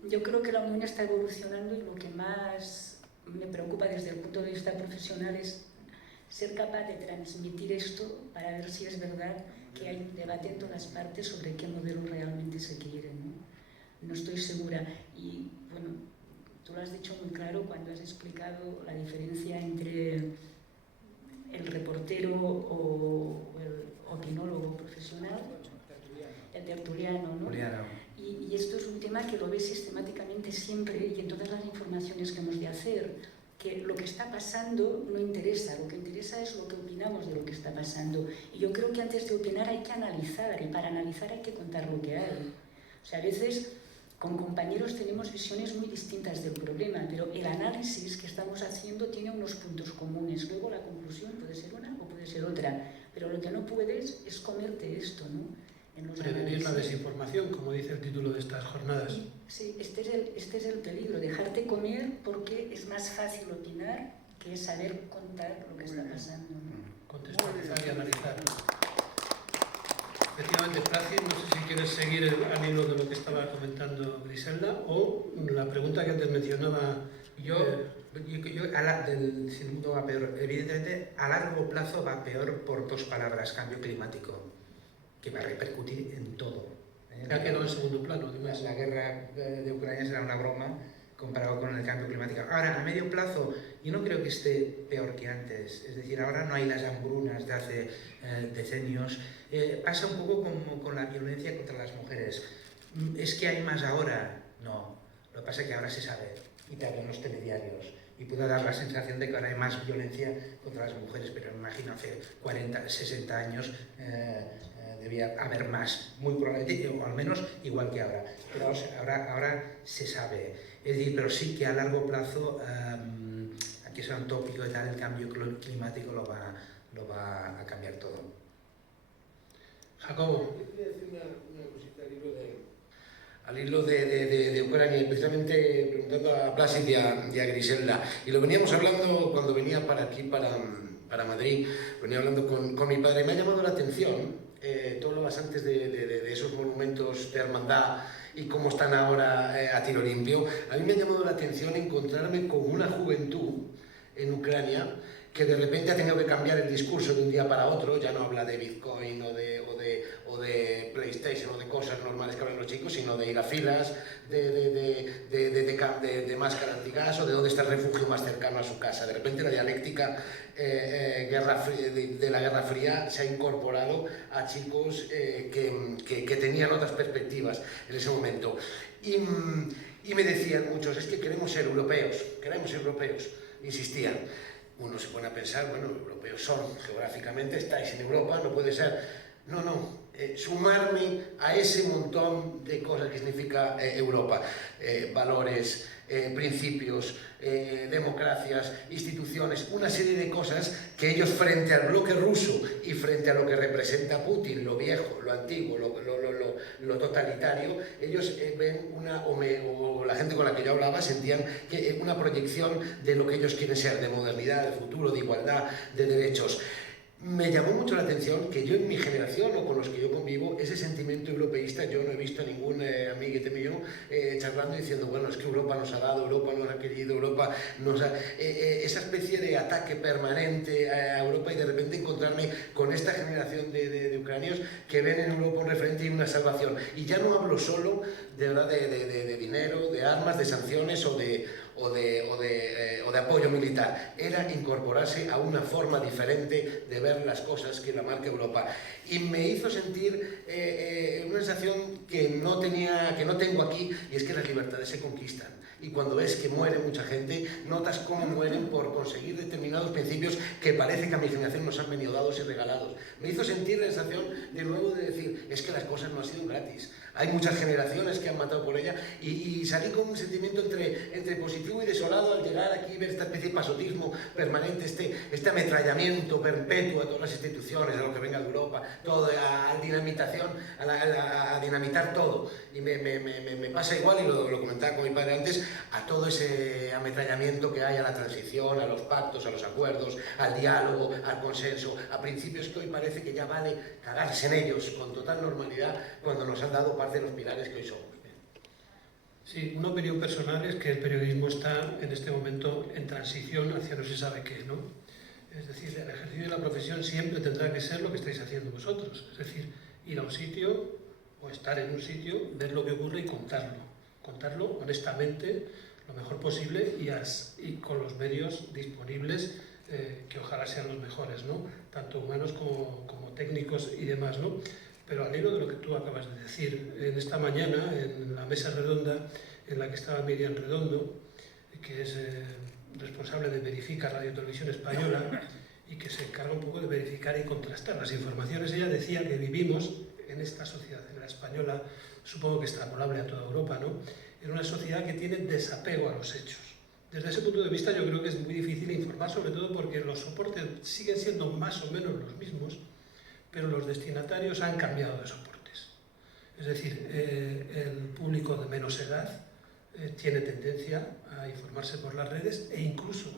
yo creo que la Unión está evolucionando y lo que más me preocupa desde el punto de vista profesional es ser capaz de transmitir esto para ver si es verdad que hay un debate en todas partes sobre qué modelo realmente se quiere, ¿no? No estoy segura. Y bueno, tú lo has dicho muy claro cuando has explicado la diferencia entre el reportero o el opinólogo profesional, el tertuliano, ¿no? Y esto es un tema que lo ves sistemáticamente siempre y en todas las informaciones que hemos de hacer, que lo que está pasando no interesa, lo que interesa es lo que opinamos de lo que está pasando. Y yo creo que antes de opinar hay que analizar, y para analizar hay que contar lo que hay. O sea, a veces con compañeros tenemos visiones muy distintas del problema, pero el análisis que estamos haciendo tiene unos puntos comunes. Luego la conclusión puede ser una o puede ser otra, pero lo que no puedes es comerte esto, ¿no? En los Prevenir análisis. la desinformación, como dice el título de estas jornadas. Sí, este es el peligro, dejarte comer porque es más fácil opinar que saber contar lo que está pasando, ¿no? Contextualizar y analizar. Efectivamente, Placi, no sé si quieres seguir al hilo de lo que estaba comentando Griselda o la pregunta que antes mencionaba. Si el mundo va peor, evidentemente a largo plazo va peor por dos palabras: cambio climático. que va a repercutir en todo. Ya quedó en segundo plano, además. La guerra de Ucrania será una broma comparado con el cambio climático. Ahora, a medio plazo, yo no creo que esté peor que antes. Es decir, ahora no hay las hambrunas de hace decenios. Pasa un poco como con la violencia contra las mujeres. ¿Es que hay más ahora? No. Lo que pasa es que ahora se sabe y te hablan los telediarios. Y puede dar la sensación de que ahora hay más violencia contra las mujeres, pero me imagino hace 40, 60 años debía haber más, muy probablemente, o al menos igual que ahora. Pero ahora se sabe. Es decir, pero sí que a largo plazo, aquí es un tópico y tal, el cambio climático lo va a cambiar todo. Jacobo. Yo quería decir una cosita al hilo de Ucrania, y precisamente preguntando a Plácid y a Griselda. Y lo veníamos hablando cuando venía para aquí, para Madrid, venía hablando con mi padre, y me ha llamado la atención, tú hablabas antes de esos monumentos de hermandad y cómo están ahora a tiro limpio. A mí me ha llamado la atención encontrarme con una juventud en Ucrania que de repente ha tenido que cambiar el discurso de un día para otro, ya no habla de Bitcoin o de PlayStation o de cosas normales que hablan los chicos, sino de ir a filas, de máscara antigas o de dónde está el refugio más cercano a su casa. De repente la dialéctica de la Guerra Fría se ha incorporado a chicos que tenían otras perspectivas en ese momento. Y me decían muchos, es que queremos ser europeos, insistían. Uno se pone a pensar, bueno, europeos son, geográficamente estáis en Europa, no puede ser. No, sumarme a ese montón de cosas que significa Europa, valores, principios, democracias, instituciones, una serie de cosas que ellos frente al bloque ruso y frente a lo que representa Putin, lo viejo, lo antiguo, lo totalitario, ellos ven o la gente con la que yo hablaba sentían que una proyección de lo que ellos quieren ser, de modernidad, de futuro, de igualdad, de derechos. Me llamó mucho la atención que yo en mi generación o con los que yo convivo, ese sentimiento europeísta, yo no he visto a ningún amiguete mío charlando y diciendo, bueno, es que Europa nos ha dado, Europa nos ha querido, Europa nos ha... esa especie de ataque permanente a Europa, y de repente encontrarme con esta generación de ucranios que ven en Europa un referente y una salvación. Y ya no hablo solo de dinero, de armas, de sanciones o de apoyo militar. Era incorporarse a una forma diferente de ver las cosas que la marca Europa. Y me hizo sentir una sensación que no tengo aquí, y es que las libertades se conquistan. Y cuando ves que muere mucha gente, notas cómo mueren por conseguir determinados principios que parece que a mi generación nos han venido dados y regalados. Me hizo sentir la sensación de nuevo de decir, es que las cosas no han sido gratis. Hay muchas generaciones que han matado por ella, y salí con un sentimiento entre positivo y desolado al llegar aquí y ver esta especie de pasotismo permanente, este ametrallamiento perpetuo a todas las instituciones, a lo que venga de Europa, todo, a dinamitar todo. Y me pasa igual, y lo comentaba con mi padre antes, a todo ese ametrallamiento que hay a la transición, a los pactos, a los acuerdos, al diálogo, al consenso, a principios que hoy parece que ya vale cagarse en ellos con total normalidad cuando nos han dado parte de los pilares que hoy somos. Sí, una opinión personal es que el periodismo está en este momento en transición hacia no se sabe qué, ¿no? Es decir, el ejercicio de la profesión siempre tendrá que ser lo que estáis haciendo vosotros, es decir, ir a un sitio o estar en un sitio, ver lo que ocurre y contarlo honestamente, lo mejor posible y con los medios disponibles, que ojalá sean los mejores, ¿no? Tanto humanos como técnicos y demás, ¿no? Pero al hilo de lo que tú acabas de decir, en esta mañana, en la mesa redonda en la que estaba Miriam Redondo, que es responsable de Verifica Radio Televisión Española y que se encarga un poco de verificar y contrastar las informaciones, ella decía que vivimos en esta sociedad, en la española, supongo que extrapolable a toda Europa, ¿no? En una sociedad que tiene desapego a los hechos. Desde ese punto de vista yo creo que es muy difícil informar, sobre todo porque los soportes siguen siendo más o menos los mismos, pero los destinatarios han cambiado de soportes. Es decir, el público de menos edad tiene tendencia a informarse por las redes e incluso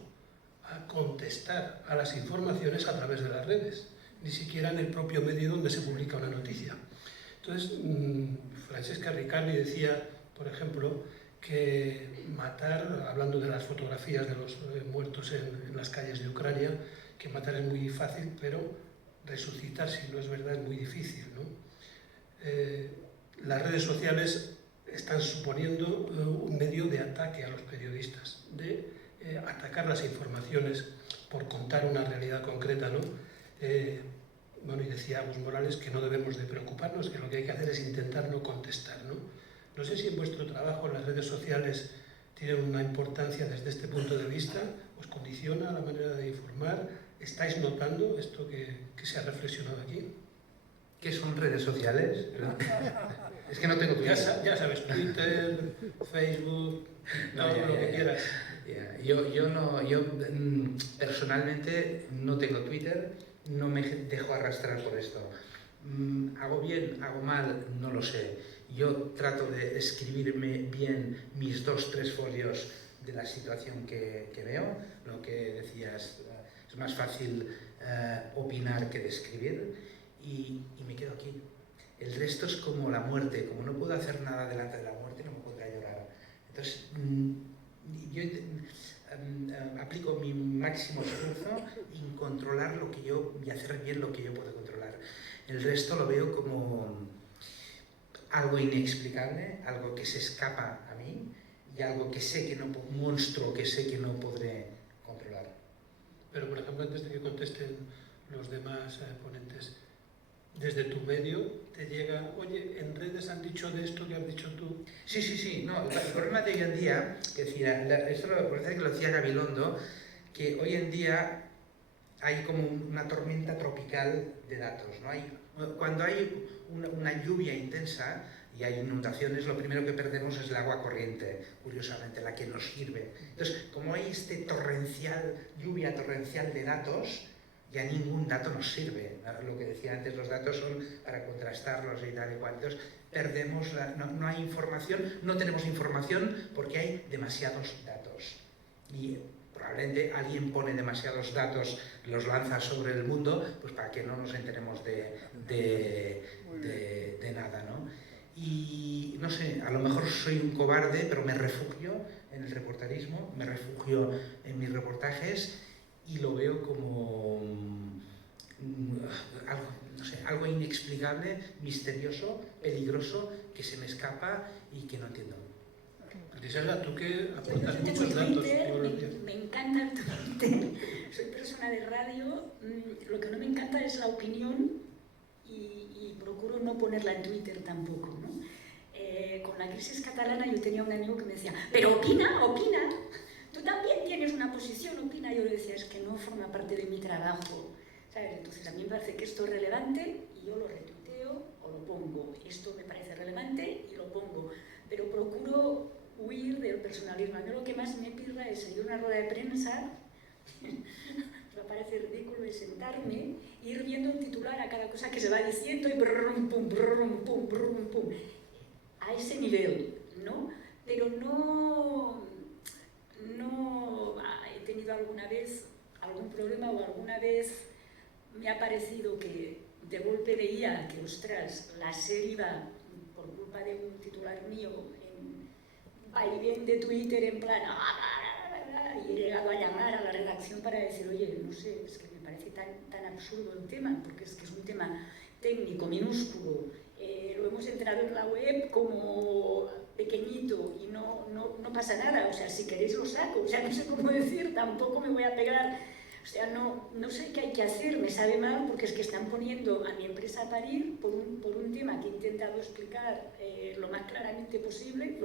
a contestar a las informaciones a través de las redes, ni siquiera en el propio medio donde se publica una noticia. Entonces, Francesca Riccardi decía, por ejemplo, que matar, hablando de las fotografías de los muertos en las calles de Ucrania, que matar es muy fácil, pero resucitar, si no es verdad, es muy difícil, ¿no? las redes sociales están suponiendo un medio de ataque a los periodistas, de atacar las informaciones por contar una realidad concreta, ¿no? Bueno, y decía Agus Morales que no debemos de preocuparnos, que lo que hay que hacer es intentar no contestar, ¿no? No sé si en vuestro trabajo las redes sociales tienen una importancia desde este punto de vista, os condiciona la manera de informar, ¿estáis notando esto que se ha reflexionado aquí? ¿Qué son redes sociales? Es que no tengo Twitter. Ya sabes, Twitter, Facebook, todo lo que quieras. Yo personalmente no tengo Twitter, no me dejo arrastrar por esto. ¿Hago bien, hago mal? No lo sé. Yo trato de escribirme bien mis 2-3 folios de la situación que veo. Lo que decías, es más fácil opinar que describir y me quedo aquí. El resto es como la muerte. Como no puedo hacer nada delante de la muerte, no me pondré a llorar. Entonces, yo aplico mi máximo esfuerzo en controlar lo que yo y hacer bien lo que yo puedo controlar. El resto lo veo como algo inexplicable, algo que se escapa a mí y algo que sé que no, un monstruo que sé que no podré controlar. Pero, por ejemplo, antes de que contesten los demás ponentes, desde tu medio te llega, oye, en redes han dicho de esto que has dicho tú. Sí. No, el problema de hoy en día, que decía, esto me parece que lo decía Gabilondo, que hoy en día hay como una tormenta tropical de datos, ¿no? Cuando hay una lluvia intensa y hay inundaciones, lo primero que perdemos es el agua corriente, curiosamente, la que nos sirve. Entonces, como hay lluvia torrencial de datos, ya ningún dato nos sirve. Lo que decía antes, los datos son para contrastarlos y tal y cual. Entonces, perdemos, no hay información, no tenemos información porque hay demasiados datos. Y probablemente alguien pone demasiados datos, los lanza sobre el mundo, pues para que no nos enteremos de nada, ¿no? Y no sé, a lo mejor soy un cobarde, pero me refugio en el reporterismo, me refugio en mis reportajes y lo veo como algo, no sé, algo inexplicable, misterioso, peligroso, que se me escapa y que no entiendo. Griselda, tú que Yo aportas tengo muchos datos. Twitter, me encanta el Twitter, soy persona de radio, lo que no me encanta es la opinión y procuro no ponerla en Twitter tampoco, ¿no? Con la crisis catalana yo tenía un amigo que me decía, pero opina, tú también tienes una posición, opina. Yo le decía, es que no forma parte de mi trabajo, ¿sabes? Entonces a mí me parece que esto es relevante y yo lo retuiteo o lo pongo. Esto me parece relevante y lo pongo, pero procuro huir del personalismo. A mí lo que más me pirra es ir a una rueda de prensa, me parece ridículo, es sentarme, ir viendo un titular a cada cosa que se va diciendo y brum, pum, brum, pum, brum, pum. A ese nivel, ¿no? Pero no he tenido alguna vez algún problema o alguna vez me ha parecido que de golpe veía que, ostras, la serie iba por culpa de un titular mío en vaivén de Twitter en plan y he llegado a llamar a la redacción para decir, oye, no sé, es que me parece tan absurdo el tema, porque es que es un tema técnico, minúsculo, lo hemos entrado en la web como pequeñito y no pasa nada, o sea, si queréis lo saco, o sea, no sé cómo decir, tampoco me voy a pegar, o sea, no sé qué hay que hacer, me sabe mal porque es que están poniendo a mi empresa a parir por un tema que he intentado explicar lo más claramente posible,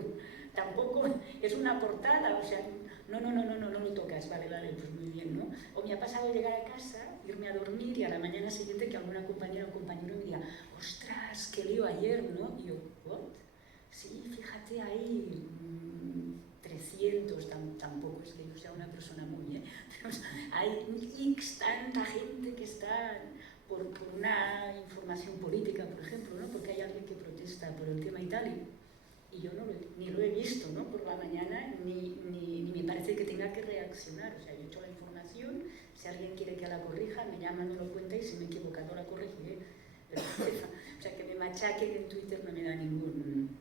tampoco es una portada, o sea, no lo tocas, vale, pues muy bien, ¿no? O me ha pasado llegar a casa, irme a dormir y a la mañana siguiente que alguna compañera o compañero me diga, ostras, qué lío ayer, ¿no? Y yo, ¿what? Sí, fíjate ahí, 300, tampoco es que yo sea una persona muy, pero hay tanta gente que está por una información política, por ejemplo, ¿no? Porque hay alguien que protesta por el tema y tal, y yo ni lo he visto, ¿no? Por la mañana, ni me parece que tenga que reaccionar, o sea, yo he hecho la información, si alguien quiere que la corrija, me llama, me lo cuenta y si me he equivocado la corregiré. O sea, que me machaquen en Twitter no me da ningún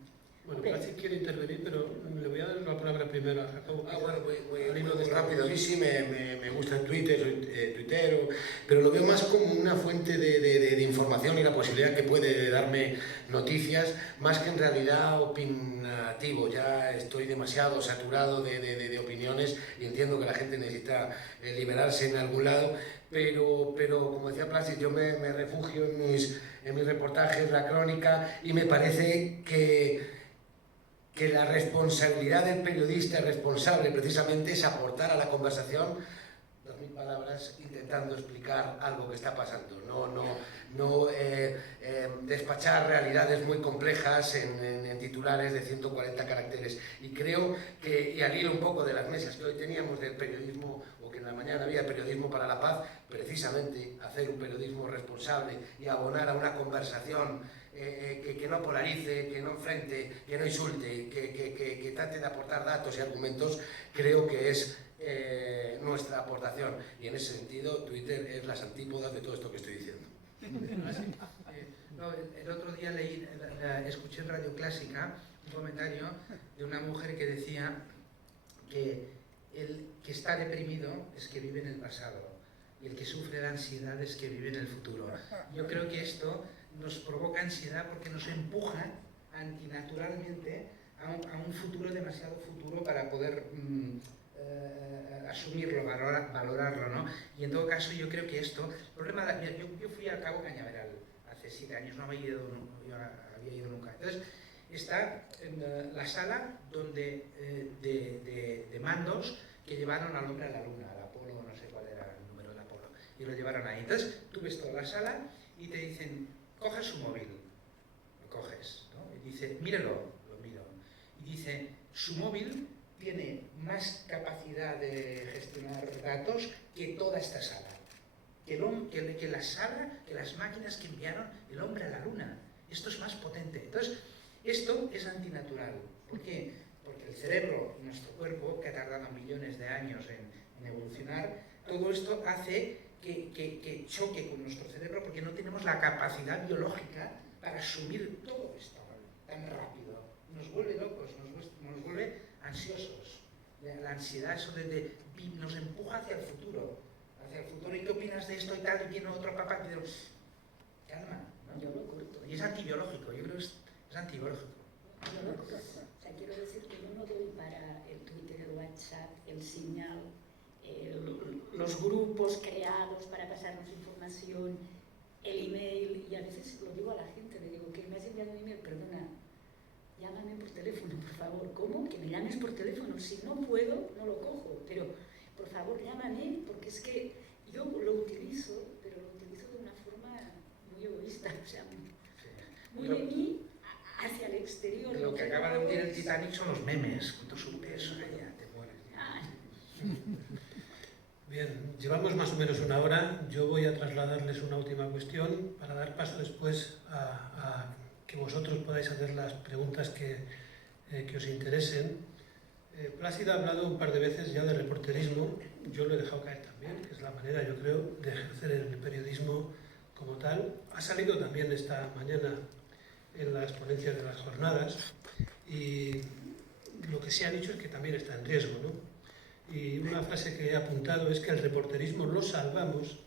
Bueno, Plácido quiere intervenir, pero le voy a dar la palabra primero a Jacobo. Bueno, muy rápido. A mí sí me gusta Twitter, soy tuitero, pero lo veo más como una fuente de información y la posibilidad que puede darme noticias, más que en realidad opinativo. Ya estoy demasiado saturado de opiniones y entiendo que la gente necesita liberarse en algún lado, pero como decía Plácido, yo me refugio en mis reportajes, la crónica, y me parece que la responsabilidad del periodista responsable precisamente es aportar a la conversación, 2000 palabras, intentando explicar algo que está pasando, no despachar realidades muy complejas en titulares de 140 caracteres. Y creo que, y al hilo un poco de las mesas que hoy teníamos del periodismo, o que en la mañana había periodismo para la paz, precisamente hacer un periodismo responsable y abonar a una conversación que no polarice, que no enfrente, que no insulte, que trate de aportar datos y argumentos, creo que es nuestra aportación. Y en ese sentido, Twitter es las antípodas de todo esto que estoy diciendo. El otro día escuché en Radio Clásica un comentario de una mujer que decía que el que está deprimido es que vive en el pasado y el que sufre de ansiedad es que vive en el futuro. Yo creo que esto nos provoca ansiedad porque nos empuja antinaturalmente a un futuro demasiado futuro para poder asumirlo, valorarlo, ¿no? Y en todo caso yo creo que esto, el problema, yo fui a Cabo Cañaveral hace 7 años, no había ido nunca. Entonces está en la sala donde de mandos que llevaron al hombre a la luna, al Apolo, no sé cuál era el número del Apolo, y lo llevaron ahí. Entonces tú ves toda la sala y te dicen, coge su móvil, lo coges, ¿no? Y dice, mírelo, lo miro, y dice, su móvil tiene más capacidad de gestionar datos que toda esta sala, que la sala, que las máquinas que enviaron el hombre a la luna. Esto es más potente. Entonces, esto es antinatural. ¿Por qué? Porque el cerebro, nuestro cuerpo, que ha tardado millones de años en evolucionar, todo esto hace que choque con nuestro cerebro porque no tenemos la capacidad biológica para asumir todo esto tan rápido. Nos vuelve locos, nos vuelve ansiosos. La ansiedad eso nos empuja hacia el futuro. ¿Y qué opinas de esto y tal? Y viene otro papá y dice, calma, ¿no? Yo lo corto. Y es antibiológico, yo creo que es antibiológico. Yo lo corto. O sea, quiero decir que yo no doy para el Twitter, el WhatsApp, el Signal, los grupos creados para pasarnos información, el email, y a veces lo digo a la gente, le digo que me has enviado un email, perdona, llámame por teléfono, por favor. ¿Cómo? Que me llames por teléfono. Si no puedo, no lo cojo, pero por favor llámame, porque es que yo lo utilizo, pero lo utilizo de una forma muy egoísta, o sea, muy de mí hacia el exterior. Lo que acaba de hundir el Titanic son los memes, con todo su peso, ya te mueres. Bien, llevamos más o menos 1 hora. Yo voy a trasladarles una última cuestión para dar paso después a que vosotros podáis hacer las preguntas que os interesen. Plácido ha hablado un par de veces ya de reporterismo. Yo lo he dejado caer también, que es la manera, yo creo, de ejercer el periodismo como tal. Ha salido también esta mañana en las ponencias de las jornadas y lo que se ha dicho es que también está en riesgo, ¿no? Y una frase que he apuntado es que el reporterismo lo salvamos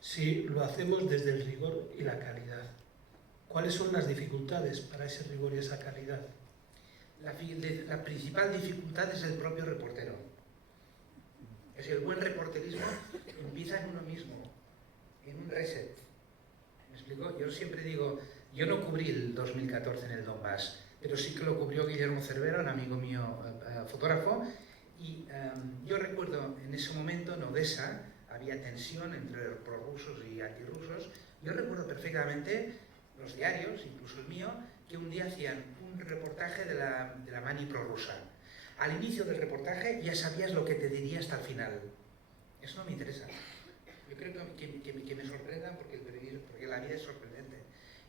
si lo hacemos desde el rigor y la calidad. ¿Cuáles son las dificultades para ese rigor y esa calidad? La principal dificultad es el propio reportero. Es el buen reporterismo empieza en uno mismo, en un reset. ¿Me explico? Yo siempre digo, yo no cubrí el 2014 en el Donbass, pero sí que lo cubrió Guillermo Cervera, un amigo mío fotógrafo, y yo recuerdo en ese momento en Odessa había tensión entre prorrusos y antirrusos. Yo recuerdo perfectamente los diarios, incluso el mío, que un día hacían un reportaje de la mani prorrusa. Al inicio del reportaje ya sabías lo que te diría hasta el final. Eso no me interesa. Yo creo que me sorprendan porque la vida es sorprendente.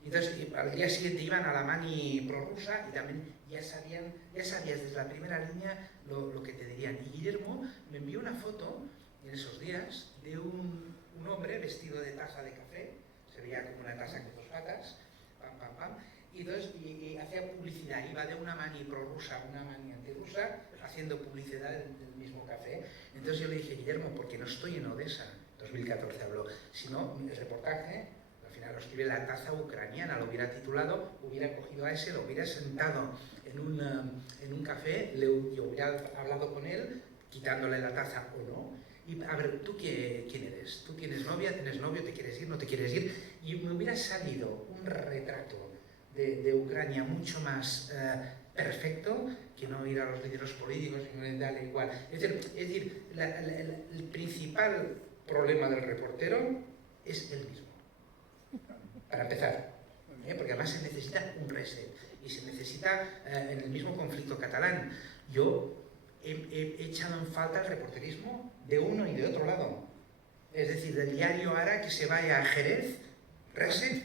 Entonces, al día siguiente iban a la mani prorrusa y también ya sabías desde la primera línea lo que te dirían. Y Guillermo me envió una foto en esos días de un hombre vestido de taza de café, se veía como una taza con 2 patas, pam, pam, pam, y y hacía publicidad, iba de una mani prorrusa a una mani antirrusa haciendo publicidad del mismo café. Entonces yo le dije, Guillermo, porque no estoy en Odessa, 2014 habló, sino el reportaje, al final lo escribe La taza ucraniana, lo hubiera titulado, hubiera cogido a ese, lo hubiera sentado en un café, yo hubiera hablado con él, quitándole la taza o no, y a ver, ¿tú quién eres? ¿Tú tienes novia? ¿Tienes novio? ¿Te quieres ir? ¿No te quieres ir? Y me hubiera salido un retrato de Ucrania mucho más perfecto que no ir a los líderes políticos y darle igual. Es decir, el principal problema del reportero es el mismo, para empezar, porque además se necesita un reset y se necesita en el mismo conflicto catalán. Yo he echado en falta el reporterismo de uno y de otro lado, es decir, del diario Ara que se vaya a Jerez, reset,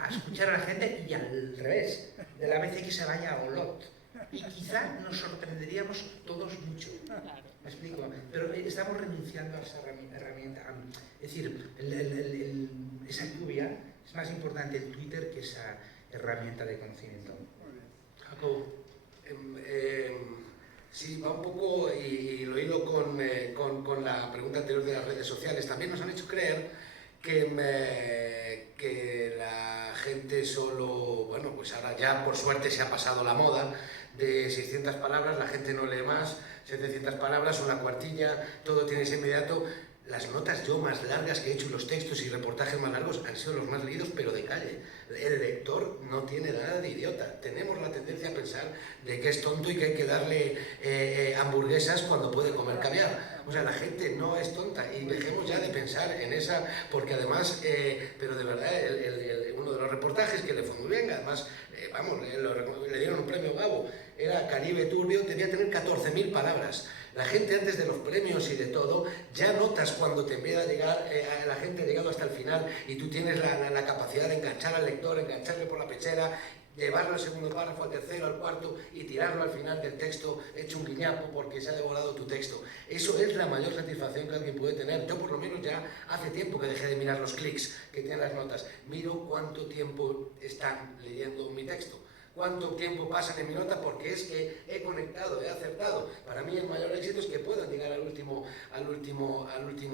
a escuchar a la gente, y al revés, de la ABC que se vaya a Olot, y quizá nos sorprenderíamos todos mucho. ¿Me explico? Pero estamos renunciando a esa herramienta. Es decir, esa lluvia es más importante el Twitter que esa herramienta de conocimiento. Jacobo, sí, va un poco, y lo hilo con la pregunta anterior de las redes sociales. También nos han hecho creer que la gente solo, bueno, pues ahora ya por suerte se ha pasado la moda de 600 palabras, la gente no lee más, 700 palabras, una cuartilla, todo tiene ese inmediato. Las notas yo más largas que he hecho, los textos y reportajes más largos han sido los más leídos, pero de calle. El lector no tiene nada de idiota. Tenemos la tendencia a pensar de que es tonto y que hay que darle hamburguesas cuando puede comer caviar. O sea, la gente no es tonta y dejemos ya de pensar en esa, porque además, pero de verdad, uno de los reportajes que le fue muy bien, además, le dieron un premio Gabo, era Caribe Turbio, debía tener 14.000 palabras. La gente antes de los premios y de todo, ya notas cuando te empieza a llegar, la gente ha llegado hasta el final y tú tienes la capacidad de enganchar al lector, engancharle por la pechera, llevarlo al segundo párrafo, al tercero, al cuarto y tirarlo al final del texto hecho un guiñapo porque se ha devorado tu texto. Eso es la mayor satisfacción que alguien puede tener. Yo por lo menos ya hace tiempo que dejé de mirar los clics que tienen las notas. Miro cuánto tiempo están leyendo mi texto. Cuánto tiempo pasan en mi nota, porque es que he conectado, he acertado. Para mí el mayor éxito es que puedan llegar al último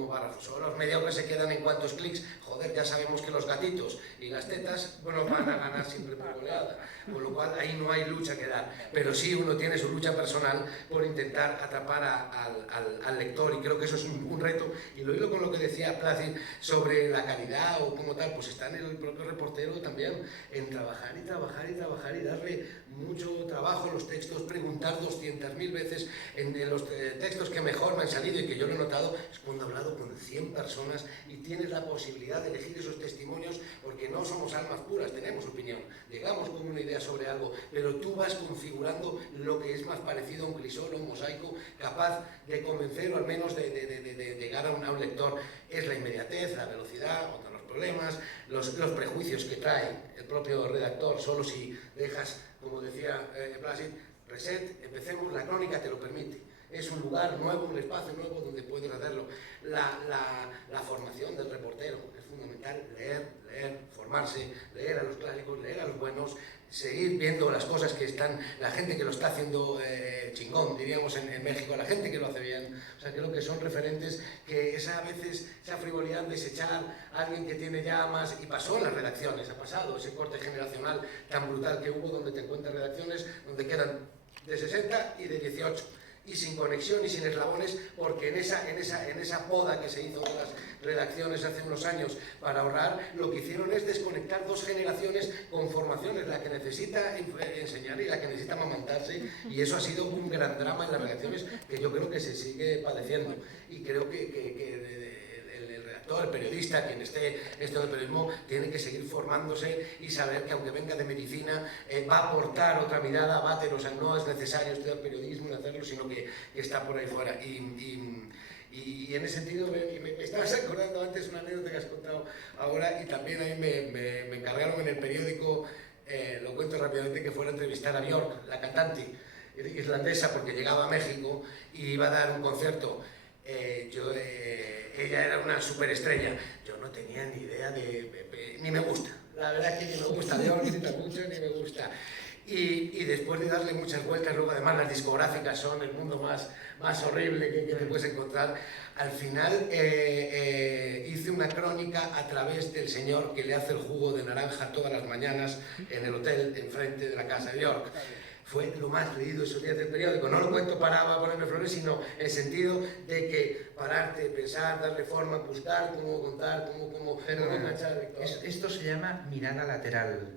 párrafo. Solo los mediocres se quedan en cuantos clics. Joder, ya sabemos que los gatitos y las tetas, bueno, van a ganar siempre por goleada. Con lo cual ahí no hay lucha que dar. Pero sí uno tiene su lucha personal por intentar atrapar al lector, y creo que eso es un reto. Y lo hilo con lo que decía Plácid sobre la calidad o como tal, pues está en el propio reportero también, en trabajar y trabajar y trabajar y darle mucho trabajo a los textos, preguntar 200.000 veces en los textos que mejor me han salido y que yo lo he notado, es cuando he hablado con 100 personas y tienes la posibilidad de elegir esos testimonios, porque no somos almas puras, tenemos opinión, llegamos con una idea sobre algo, pero tú vas configurando lo que es más parecido a un crisol o un mosaico, capaz de convencer o al menos de llegar a un lector. Es la inmediatez, la velocidad, otros los problemas, los prejuicios que trae el propio redactor. Solo si dejas, como decía Plácid, reset, empecemos, la crónica te lo permite. Es un lugar nuevo, un espacio nuevo donde puedes hacerlo. La formación del reportero es fundamental, leer, formarse, leer a los clásicos, leer a los buenos, seguir viendo las cosas que están, la gente que lo está haciendo chingón, diríamos en México, la gente que lo hace bien. O sea, creo que son referentes que a veces esa frivolidad, desechar a alguien que tiene ya más, y pasó en las redacciones, ha pasado ese corte generacional tan brutal que hubo, donde te encuentras redacciones donde quedan de 60 y de 18. Y sin conexión y sin eslabones, porque en esa poda que se hizo de las redacciones hace unos años para ahorrar, lo que hicieron es desconectar dos generaciones con formaciones, la que necesita enseñar y la que necesita amamantarse, y eso ha sido un gran drama en las redacciones que yo creo que se sigue padeciendo. Y creo que el periodista, quien esté en esto del periodismo, tiene que seguir formándose y saber que aunque venga de medicina, va a aportar otra mirada, o sea, no es necesario estudiar periodismo y hacerlo, sino que está por ahí fuera. Y en ese sentido, me estabas acordando antes una anécdota que has contado ahora, y también ahí me encargaron en el periódico, lo cuento rápidamente, que fuera a entrevistar a Björk, la cantante islandesa, porque llegaba a México y iba a dar un concierto. Ella era una superestrella, yo no tenía ni idea ni me gusta La verdad es que ni me gusta, yo grita mucho ni me gusta. Y después de darle muchas vueltas, luego además las discográficas son el mundo más horrible que te puedes encontrar, al final hice una crónica a través del señor que le hace el jugo de naranja todas las mañanas en el hotel enfrente de la casa de York. Fue lo más leído esos días del periódico. No lo cuento para ponerme flores, sino en el sentido de que pararte, pensar, darle forma, buscar cómo contar, cómo enganchar. Esto se llama mirada lateral.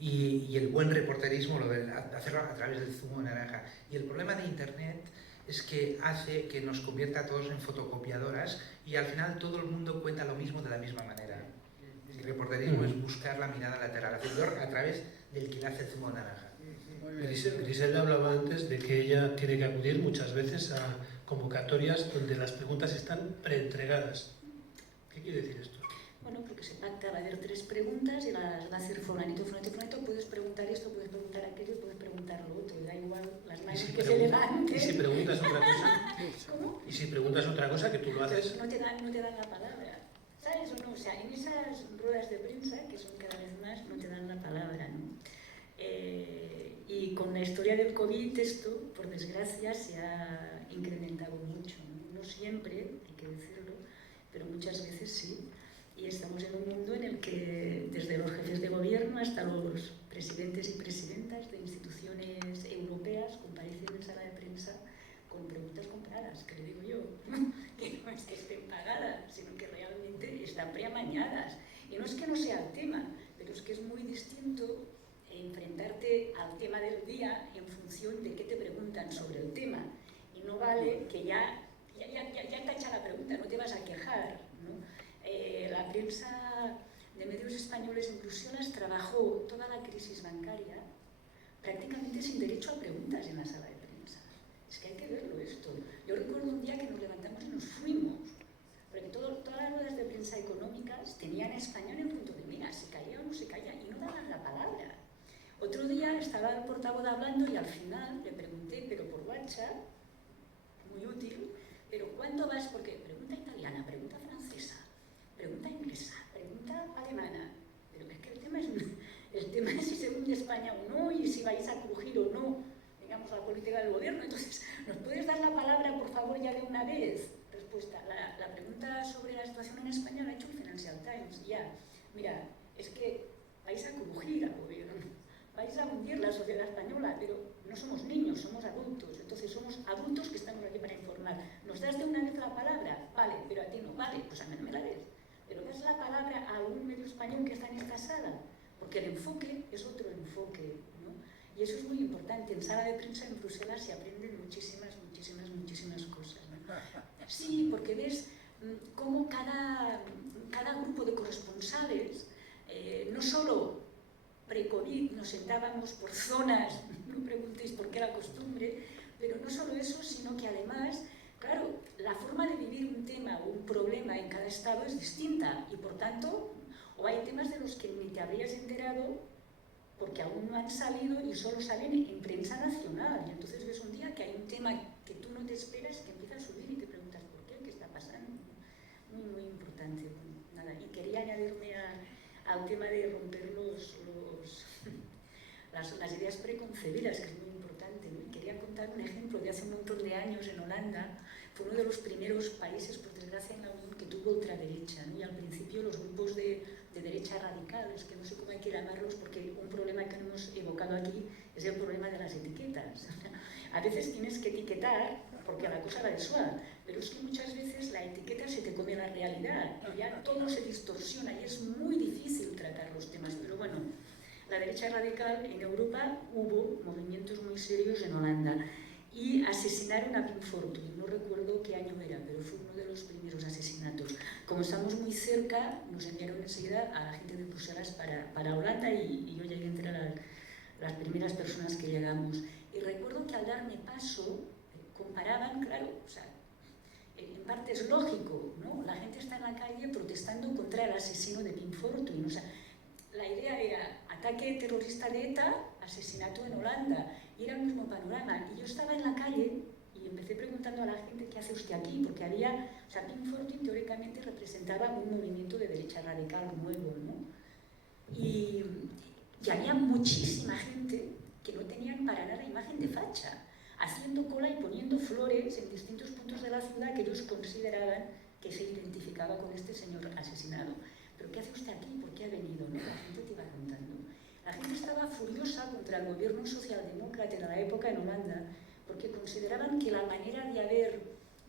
Y el buen reporterismo lo de hacerlo a través del zumo de naranja. Y el problema de Internet es que hace que nos convierta a todos en fotocopiadoras y al final todo el mundo cuenta lo mismo de la misma manera. El reporterismo es buscar la mirada lateral, hacerlo a través del que le hace el zumo de naranja. Griselda hablaba antes de que ella tiene que acudir muchas veces a convocatorias donde las preguntas están preentregadas. ¿Qué quiere decir esto? Bueno, porque se pacta, va a haber 3 preguntas y las va a hacer fulanito, puedes preguntar esto, puedes preguntar aquello, puedes preguntar lo otro, y da igual las manos que se levanten. ¿Y si preguntas otra cosa? ¿Cómo? ¿Y si preguntas otra cosa que tú lo haces? No te dan la palabra, ¿sabes o no? O sea, en esas ruedas de prensa, que son cada vez más, no te dan la palabra, ¿no? Y con la historia del COVID esto, por desgracia, se ha incrementado mucho, ¿no? No siempre, hay que decirlo, pero muchas veces sí. Y estamos en un mundo en el que desde los jefes de gobierno hasta los presidentes y presidentas de instituciones europeas comparecen en sala de prensa con preguntas compradas, que le digo yo, que no es que estén pagadas, sino que realmente están preamañadas. Y no es que no sea el tema, pero es que es muy distinto enfrentarte al tema del día en función de qué te preguntan sobre el tema. Y no vale que ya tacha la pregunta, no te vas a quejar, ¿no? La prensa de medios españoles en Bruselas trabajó toda la crisis bancaria prácticamente sin derecho a preguntas en la sala de prensa. Es que hay que verlo esto. Yo recuerdo un día que nos levantamos y nos fuimos, porque todas las ruedas de prensa económicas tenían español en punto de mira, se caía o no se caía, y no daban la palabra. Otro día estaba el portavoz hablando y al final le pregunté, pero por WhatsApp, muy útil, pero ¿cuánto vas? Porque pregunta italiana, pregunta francesa, pregunta inglesa, pregunta alemana. Pero es que el tema es si se hunde España o no y si vais a crujir o no, digamos, la política del gobierno. Entonces, ¿nos puedes dar la palabra, por favor, ya de una vez? Respuesta. La pregunta sobre la situación en España la ha hecho el Financial Times. Ya, mira, es que vais a crujir al gobierno, vais a hundir la sociedad española, pero no somos niños, somos adultos. Entonces, somos adultos que estamos aquí para informar. ¿Nos das de una vez la palabra? Vale, pero a ti no. Vale, pues a mí no me la des. Pero das la palabra a algún medio español que está en esta sala, porque el enfoque es otro enfoque, ¿no? Y eso es muy importante. En sala de prensa en Bruselas se aprenden muchísimas cosas, ¿no? Sí, porque ves cómo cada grupo de corresponsales, no solo pre-COVID nos sentábamos por zonas, no preguntéis por qué la costumbre, pero no solo eso, sino que además, claro, la forma de vivir un tema o un problema en cada estado es distinta y por tanto, o hay temas de los que ni te habrías enterado porque aún no han salido y solo salen en prensa nacional. Y entonces ves un día que hay un tema que tú no te esperas que empieza a subir y te preguntas ¿por qué? ¿Qué está pasando? Muy importante. Nada. Y quería añadirme al tema de romper las ideas preconcebidas, que es muy importante, ¿no? Y quería contar un ejemplo de hace un montón de años en Holanda. Fue uno de los primeros países, por desgracia, en la Unión que tuvo ultraderecha, ¿no? Y al principio los grupos de derecha radicales, que no sé cómo hay que llamarlos, porque un problema que no hemos evocado aquí es el problema de las etiquetas. A veces tienes que etiquetar porque a la cosa va de suave, pero es que muchas veces la etiqueta se te come la realidad y ya todo se distorsiona y es muy difícil tratar los temas. Pero bueno, la derecha radical en Europa hubo movimientos muy serios en Holanda y asesinaron a Pim Fortuyn. No recuerdo qué año era, pero fue uno de los primeros asesinatos. Como estamos muy cerca, nos enviaron enseguida a la gente de Bruselas para Holanda y yo llegué entre las primeras personas que llegamos. Y recuerdo que al darme paso, comparaban, claro, o sea, en parte es lógico, ¿no? La gente está en la calle protestando contra el asesino de Pim Fortuyn. O sea, la idea era ataque terrorista de ETA, asesinato en Holanda, y era el mismo panorama. Y yo estaba en la calle y empecé preguntando a la gente ¿qué hace usted aquí? Porque había, o sea, Pim Fortuyn teóricamente representaba un movimiento de derecha radical nuevo, ¿no? Y había muchísima gente que no tenían para nada imagen de facha, haciendo cola y poniendo flores en distintos puntos de la ciudad que ellos consideraban que se identificaba con este señor asesinado. ¿Pero qué hace usted aquí? ¿Por qué ha venido? ¿No? La gente te iba contando. La gente estaba furiosa contra el gobierno socialdemócrata de la época en Holanda, porque consideraban que la manera de haber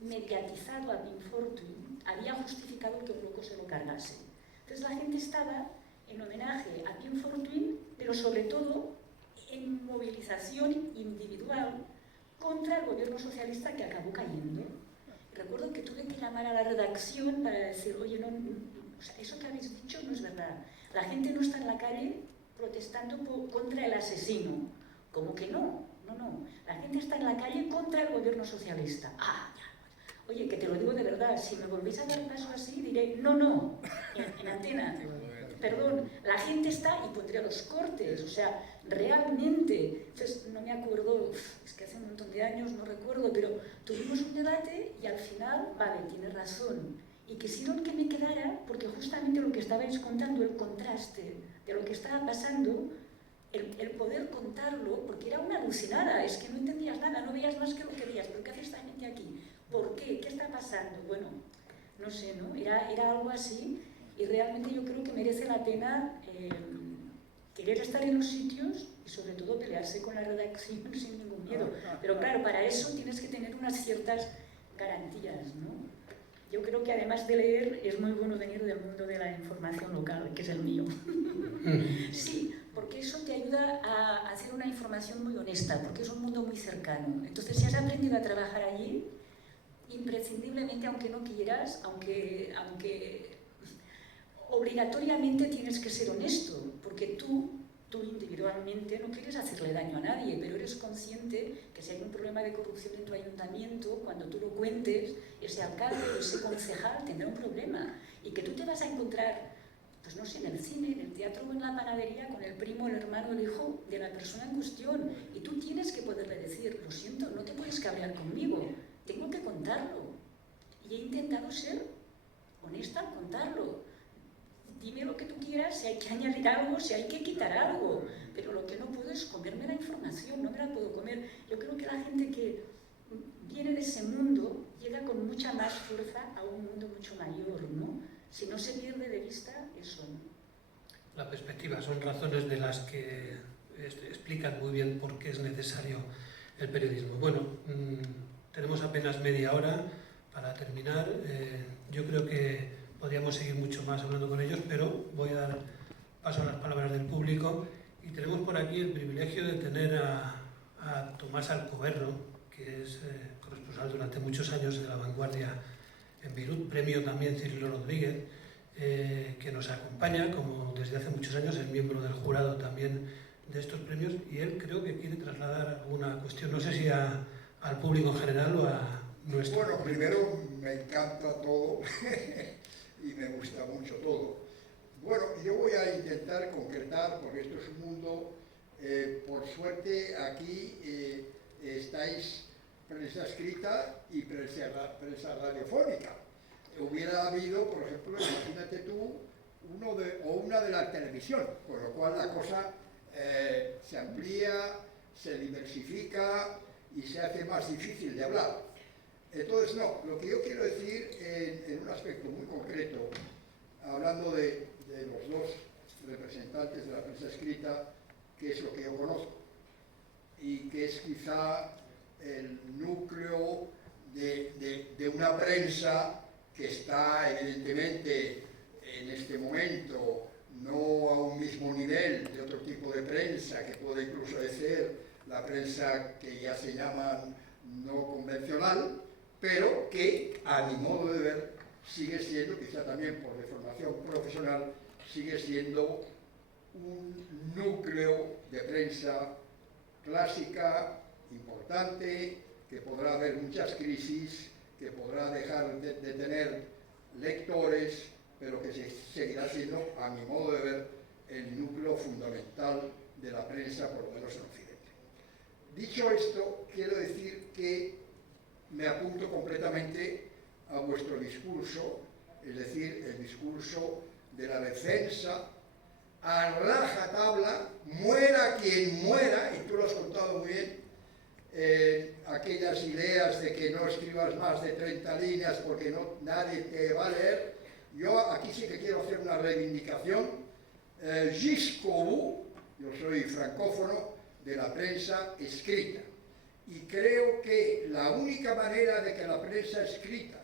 mediatizado a Pim Fortuyn había justificado que un loco se lo cargase. Entonces la gente estaba en homenaje a Pim Fortuyn, pero sobre todo en movilización individual contra el gobierno socialista que acabó cayendo. Recuerdo que tuve que llamar a la redacción para decir, oye, no, o sea, eso que habéis dicho no es verdad. La gente no está en la calle protestando contra el asesino. ¿Cómo que no? No. La gente está en la calle contra el gobierno socialista. Ah, ya. Oye, que te lo digo de verdad, si me volvéis a dar paso así, diré, no, en antena. Perdón, la gente está, y pondré los cortes, o sea, realmente, entonces no me acuerdo, es que hace un montón de años, no recuerdo, pero tuvimos un debate y al final, vale, tiene razón, y quisieron que me quedara porque justamente lo que estabais contando, el contraste de lo que estaba pasando, el poder contarlo, porque era una alucinada, es que no entendías nada, no veías más que lo que veías, pero ¿qué hace esta gente aquí? ¿Por qué? ¿Qué está pasando? Bueno, no sé, ¿no? Era algo así. Y realmente yo creo que merece la pena querer estar en los sitios y sobre todo pelearse con la redacción sin ningún miedo. Pero claro, para eso tienes que tener unas ciertas garantías, ¿no? Yo creo que además de leer es muy bueno venir del mundo de la información local, que es el mío. Sí, porque eso te ayuda a hacer una información muy honesta, porque es un mundo muy cercano. Entonces, si has aprendido a trabajar allí, imprescindiblemente, aunque no quieras, aunque obligatoriamente tienes que ser honesto, porque tú individualmente no quieres hacerle daño a nadie, pero eres consciente que si hay un problema de corrupción en tu ayuntamiento, cuando tú lo cuentes, ese alcalde o ese concejal tendrá un problema y que tú te vas a encontrar, pues no sé, en el cine, en el teatro o en la panadería con el primo, el hermano, el hijo de la persona en cuestión y tú tienes que poderle decir, lo siento, no te puedes cabrear conmigo, tengo que contarlo. Y he intentado ser honesta al contarlo. Dime lo que tú quieras, si hay que añadir algo, si hay que quitar algo, pero lo que no puedo es comerme la información, no me la puedo comer. Yo creo que la gente que viene de ese mundo llega con mucha más fuerza a un mundo mucho mayor, ¿no? Si no se pierde de vista eso, ¿no? La perspectiva son razones de las que explican muy bien por qué es necesario el periodismo. Bueno, tenemos apenas media hora para terminar. Yo creo que podríamos seguir mucho más hablando con ellos, pero voy a dar paso a las palabras del público y tenemos por aquí el privilegio de tener a Tomás Alcoberro, que es corresponsal durante muchos años de La Vanguardia en Beirut, premio también Cirilo Rodríguez, que nos acompaña, como desde hace muchos años, es miembro del jurado también de estos premios y él creo que quiere trasladar alguna cuestión, no sé si al público en general o a nuestro... Bueno, primero me encanta todo y me gusta mucho todo. Bueno, yo voy a intentar concretar, porque esto es un mundo, por suerte aquí estáis prensa escrita y prensa radiofónica. Hubiera habido, por ejemplo, imagínate tú, una de la televisión, con lo cual la cosa se amplía, se diversifica y se hace más difícil de hablar. Entonces, no, lo que yo quiero decir en un aspecto muy concreto, hablando de los dos representantes de la prensa escrita, que es lo que yo conozco, y que es quizá el núcleo de una prensa que está evidentemente en este momento no a un mismo nivel de otro tipo de prensa, que puede incluso ser la prensa que ya se llama no convencional, pero que a mi modo de ver sigue siendo, quizá también por deformación profesional, sigue siendo un núcleo de prensa clásica, importante, que podrá haber muchas crisis, que podrá dejar de tener lectores, pero que seguirá siendo, a mi modo de ver, el núcleo fundamental de la prensa, por lo menos en Occidente. Dicho esto, quiero decir que me apunto completamente a vuestro discurso, es decir, el discurso de la defensa a rajatabla, muera quien muera, y tú lo has contado muy bien, aquellas ideas de que no escribas más de 30 líneas porque nadie te va a leer. Yo aquí sí que quiero hacer una reivindicación. Jusqu'au bout, yo soy francófono, de la prensa escrita. Y creo que la única manera de que la prensa escrita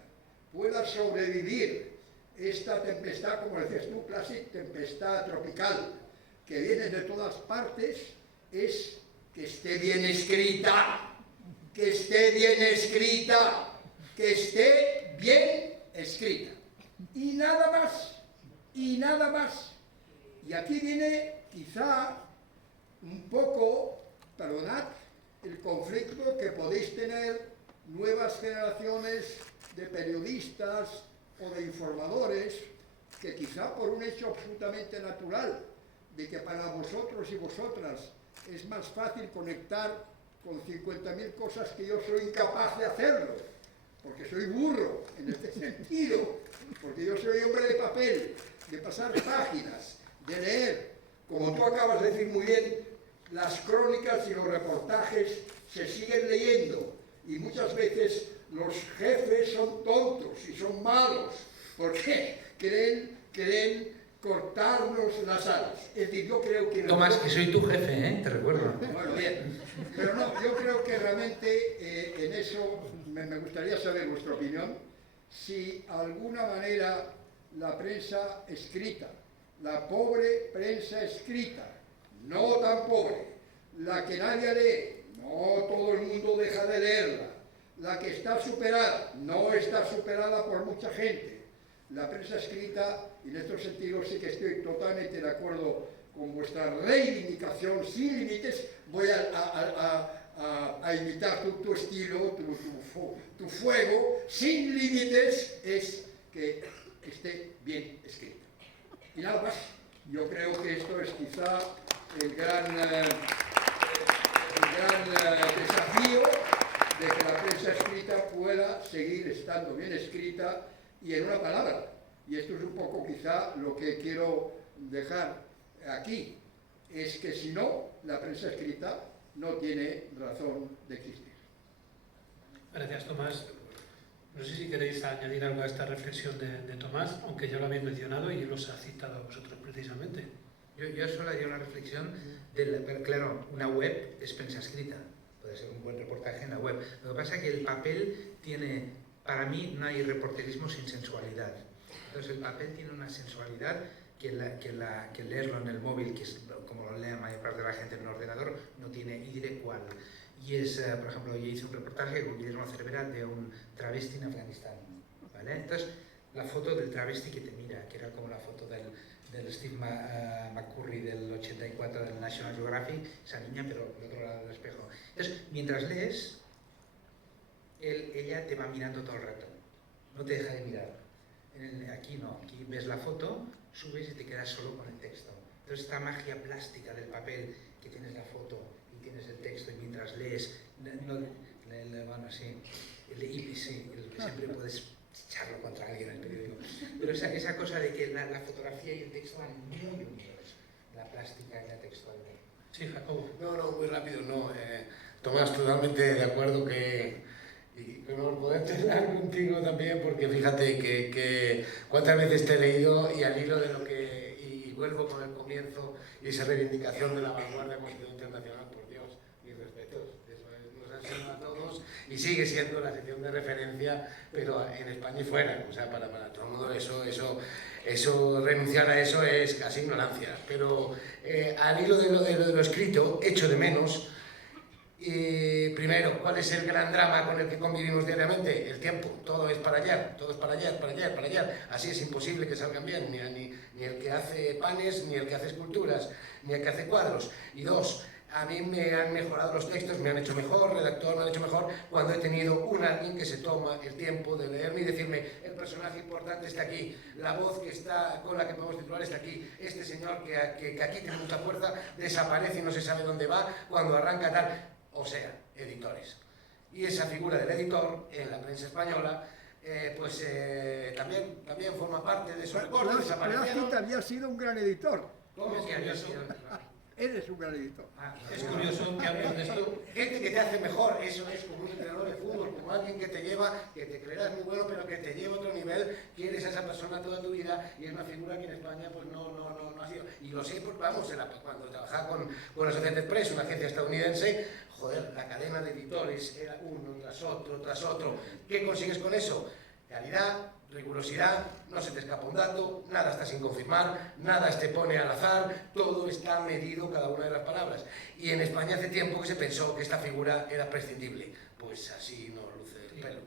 pueda sobrevivir esta tempestad, como decías tú, casi tempestad tropical, que viene de todas partes, es que esté bien escrita, que esté bien escrita, que esté bien escrita. Y nada más, y nada más. Y aquí viene quizá un poco, perdonad, el conflicto que podéis tener nuevas generaciones de periodistas o de informadores, que quizá por un hecho absolutamente natural, de que para vosotros y vosotras es más fácil conectar con 50.000 cosas que yo soy incapaz de hacerlo, porque soy burro en este sentido, porque yo soy hombre de papel, de pasar páginas, de leer. Como tú acabas de decir muy bien, las crónicas y los reportajes se siguen leyendo, y muchas veces los jefes son tontos y son malos, porque creen cortarnos las alas. Es decir, yo creo que... Tomás, que soy tu jefe, ¿eh? Te recuerdo. Bueno, bien. Pero no, yo creo que realmente en eso me gustaría saber vuestra opinión. Si de alguna manera la prensa escrita, la pobre prensa escrita, no tan pobre, la que nadie lee, no todo el mundo deja de leerla, la que está superada, no está superada por mucha gente. La prensa escrita, y en estos sentidos sí que estoy totalmente de acuerdo con vuestra reivindicación sin límites. Voy a imitar tu estilo, tu fuego, sin límites, es que esté bien escrita. Y nada más, yo creo que esto es quizá el gran desafío de que la prensa escrita pueda seguir estando bien escrita y en una palabra. Y esto es un poco quizá lo que quiero dejar aquí, es que si no, la prensa escrita no tiene razón de existir. Gracias, Tomás. No sé si queréis añadir algo a esta reflexión de Tomás, aunque ya lo habéis mencionado y él os ha citado a vosotros precisamente. Yo solo haría una reflexión claro, una web es prensa escrita, puede ser un buen reportaje en la web. Lo que pasa es que el papel tiene, para mí no hay reporterismo sin sensualidad. Entonces el papel tiene una sensualidad que leerlo en el móvil, que es como lo lee la mayor parte de la gente en el ordenador, no tiene, y diré cuál. Y es, por ejemplo, yo hice un reportaje con Guillermo Cervera de un travesti en Afganistán, ¿vale? Entonces, la foto del travesti que te mira, que era como la foto del Steve McCurry del 84 del National Geographic, esa niña, pero al otro lado del espejo. Entonces, mientras lees, ella te va mirando todo el rato, no te deja de mirar. Aquí no, aquí ves la foto, subes y te quedas solo con el texto. Entonces, esta magia plástica del papel, que tienes la foto y tienes el texto, y mientras lees, bueno, sí, y siempre puedes echarlo contra alguien en el periódico. Pero esa cosa de que la fotografía y el texto van muy unidos, la plástica y la textualidad. Sí, Jacobo. No, muy rápido, no. Tomás, totalmente de acuerdo y por poder charlar contigo también, porque fíjate que cuántas veces te he leído y al hilo de lo que... Y vuelvo con el comienzo y esa reivindicación de la vanguardia constitucional internacional, por Dios, mis respetos. Eso nos ha enseñado a todos y sigue siendo la sección de referencia, pero en España y fuera. O sea, para todo el mundo eso, renunciar a eso es casi ignorancia. Pero al hilo de lo escrito, echo de menos... Y primero, ¿cuál es el gran drama con el que convivimos diariamente? El tiempo. Todo es para ayer, todo es para ayer, para ayer, para ayer. Así es imposible que salgan bien, ni el que hace panes, ni el que hace esculturas, ni el que hace cuadros. Y dos, a mí me han mejorado los textos, me han hecho mejor, redactor me han hecho mejor, cuando he tenido alguien que se toma el tiempo de leerme y decirme, el personaje importante está aquí, la voz que está con la que podemos titular está aquí, este señor que aquí tiene mucha fuerza, desaparece y no se sabe dónde va, cuando arranca tal... O sea, editores. Y esa figura del editor en la prensa española, también forma parte de esos recortes. Plácido había sido un gran editor. ¿Cómo que había sido? Eres un gran editor. Es curioso que hables de esto. Gente que te hace mejor, eso es como un entrenador de fútbol, como alguien que te lleva, que te creerás muy bueno, pero que te lleva a otro nivel, quieres a esa persona toda tu vida y es una figura que en España pues no ha sido. Y lo sé porque, vamos, cuando trabajaba con Associated Press, una agencia estadounidense, joder, la cadena de editores era uno tras otro. ¿Qué consigues con eso? Calidad, rigurosidad, no se te escapa un dato, nada está sin confirmar, nada te pone al azar, todo está medido cada una de las palabras. Y en España hace tiempo que se pensó que esta figura era prescindible. Pues así no luce el pelo.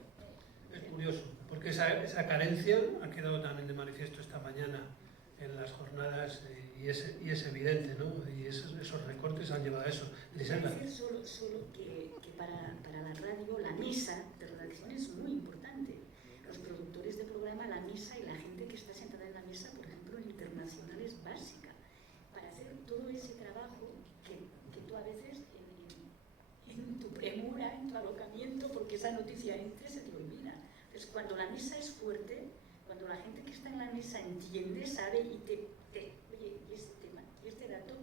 Es curioso, porque esa carencia ha quedado también de manifiesto esta mañana en las jornadas y es evidente, ¿no? Y esos recortes han llevado a eso. Lisenda. Solo que para la radio la mesa de redacción es muy importante. Los productores de programa, la mesa y la gente que está sentada en la mesa, por ejemplo, en Internacional es básica. Para hacer todo ese trabajo que tú a veces en tu premura, en tu alocamiento, porque esa noticia entra, se te olvida. Entonces, cuando la mesa es fuerte, cuando la gente que está en la mesa entiende, sabe y oye, y este tema, y este dato,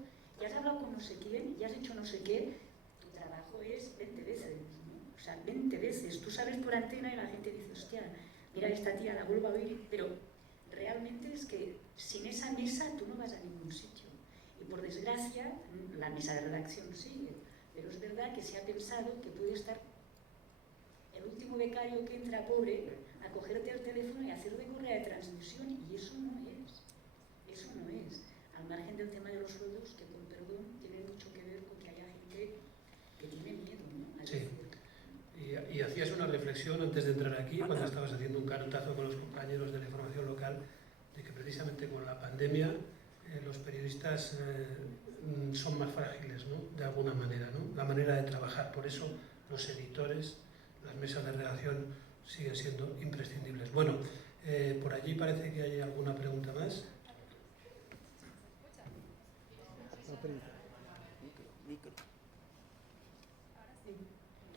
ya has hablado con no sé quién, ya has hecho no sé qué, tu trabajo es 20 veces, ¿no? O sea, 20 veces. Tú sales por antena y la gente dice, hostia, mira, esta tía la vuelvo a oír, pero realmente es que sin esa mesa tú no vas a ningún sitio. Y por desgracia, la mesa de redacción sigue, pero es verdad que se ha pensado que puede estar el último becario que entra pobre a cogerte el teléfono y hacer de correa de transmisión, y eso no es. Eso no es. Al margen del tema de los sueldos, que con perdón tiene mucho que ver con que haya gente que tiene miedo, ¿no? Sí. Y hacías una reflexión antes de entrar aquí, cuando estabas haciendo un carotazo con los compañeros de la información local, de que precisamente con la pandemia los periodistas son más frágiles, ¿no? De alguna manera, ¿no? La manera de trabajar. Por eso los editores, las mesas de redacción siguen siendo imprescindibles. Bueno, por allí parece que hay alguna pregunta más.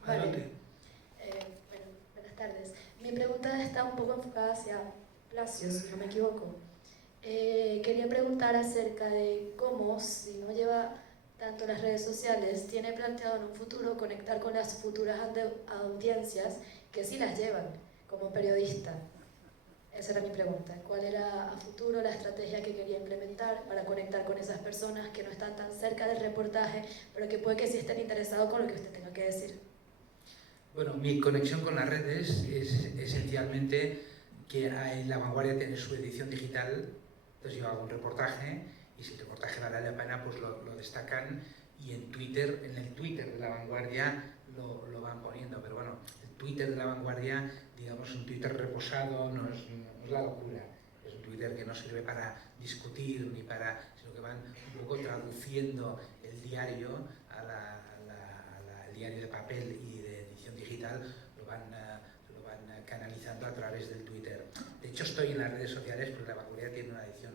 Adelante. Buenas tardes. Mi pregunta está un poco enfocada hacia Plácido, si no me equivoco. Quería preguntar acerca de cómo, si no lleva tanto las redes sociales, tiene planteado en un futuro conectar con las futuras audiencias que sí las llevan como periodista. Esa era mi pregunta. ¿Cuál era a futuro la estrategia que quería implementar para conectar con esas personas que no están tan cerca del reportaje, pero que puede que sí estén interesados con lo que usted tenga que decir? Bueno, mi conexión con las redes es esencialmente que La Vanguardia tiene su edición digital, entonces yo hago un reportaje y si el reportaje vale la pena pues lo destacan, y en Twitter, en el Twitter de La Vanguardia lo van poniendo, pero bueno, el Twitter de La Vanguardia, digamos, un Twitter reposado, no es la locura, es un Twitter que no sirve para discutir ni para, sino que van un poco traduciendo el diario al diario de papel y de edición digital, lo van canalizando a través del Twitter. De hecho, estoy en las redes sociales porque La Vanguardia tiene una edición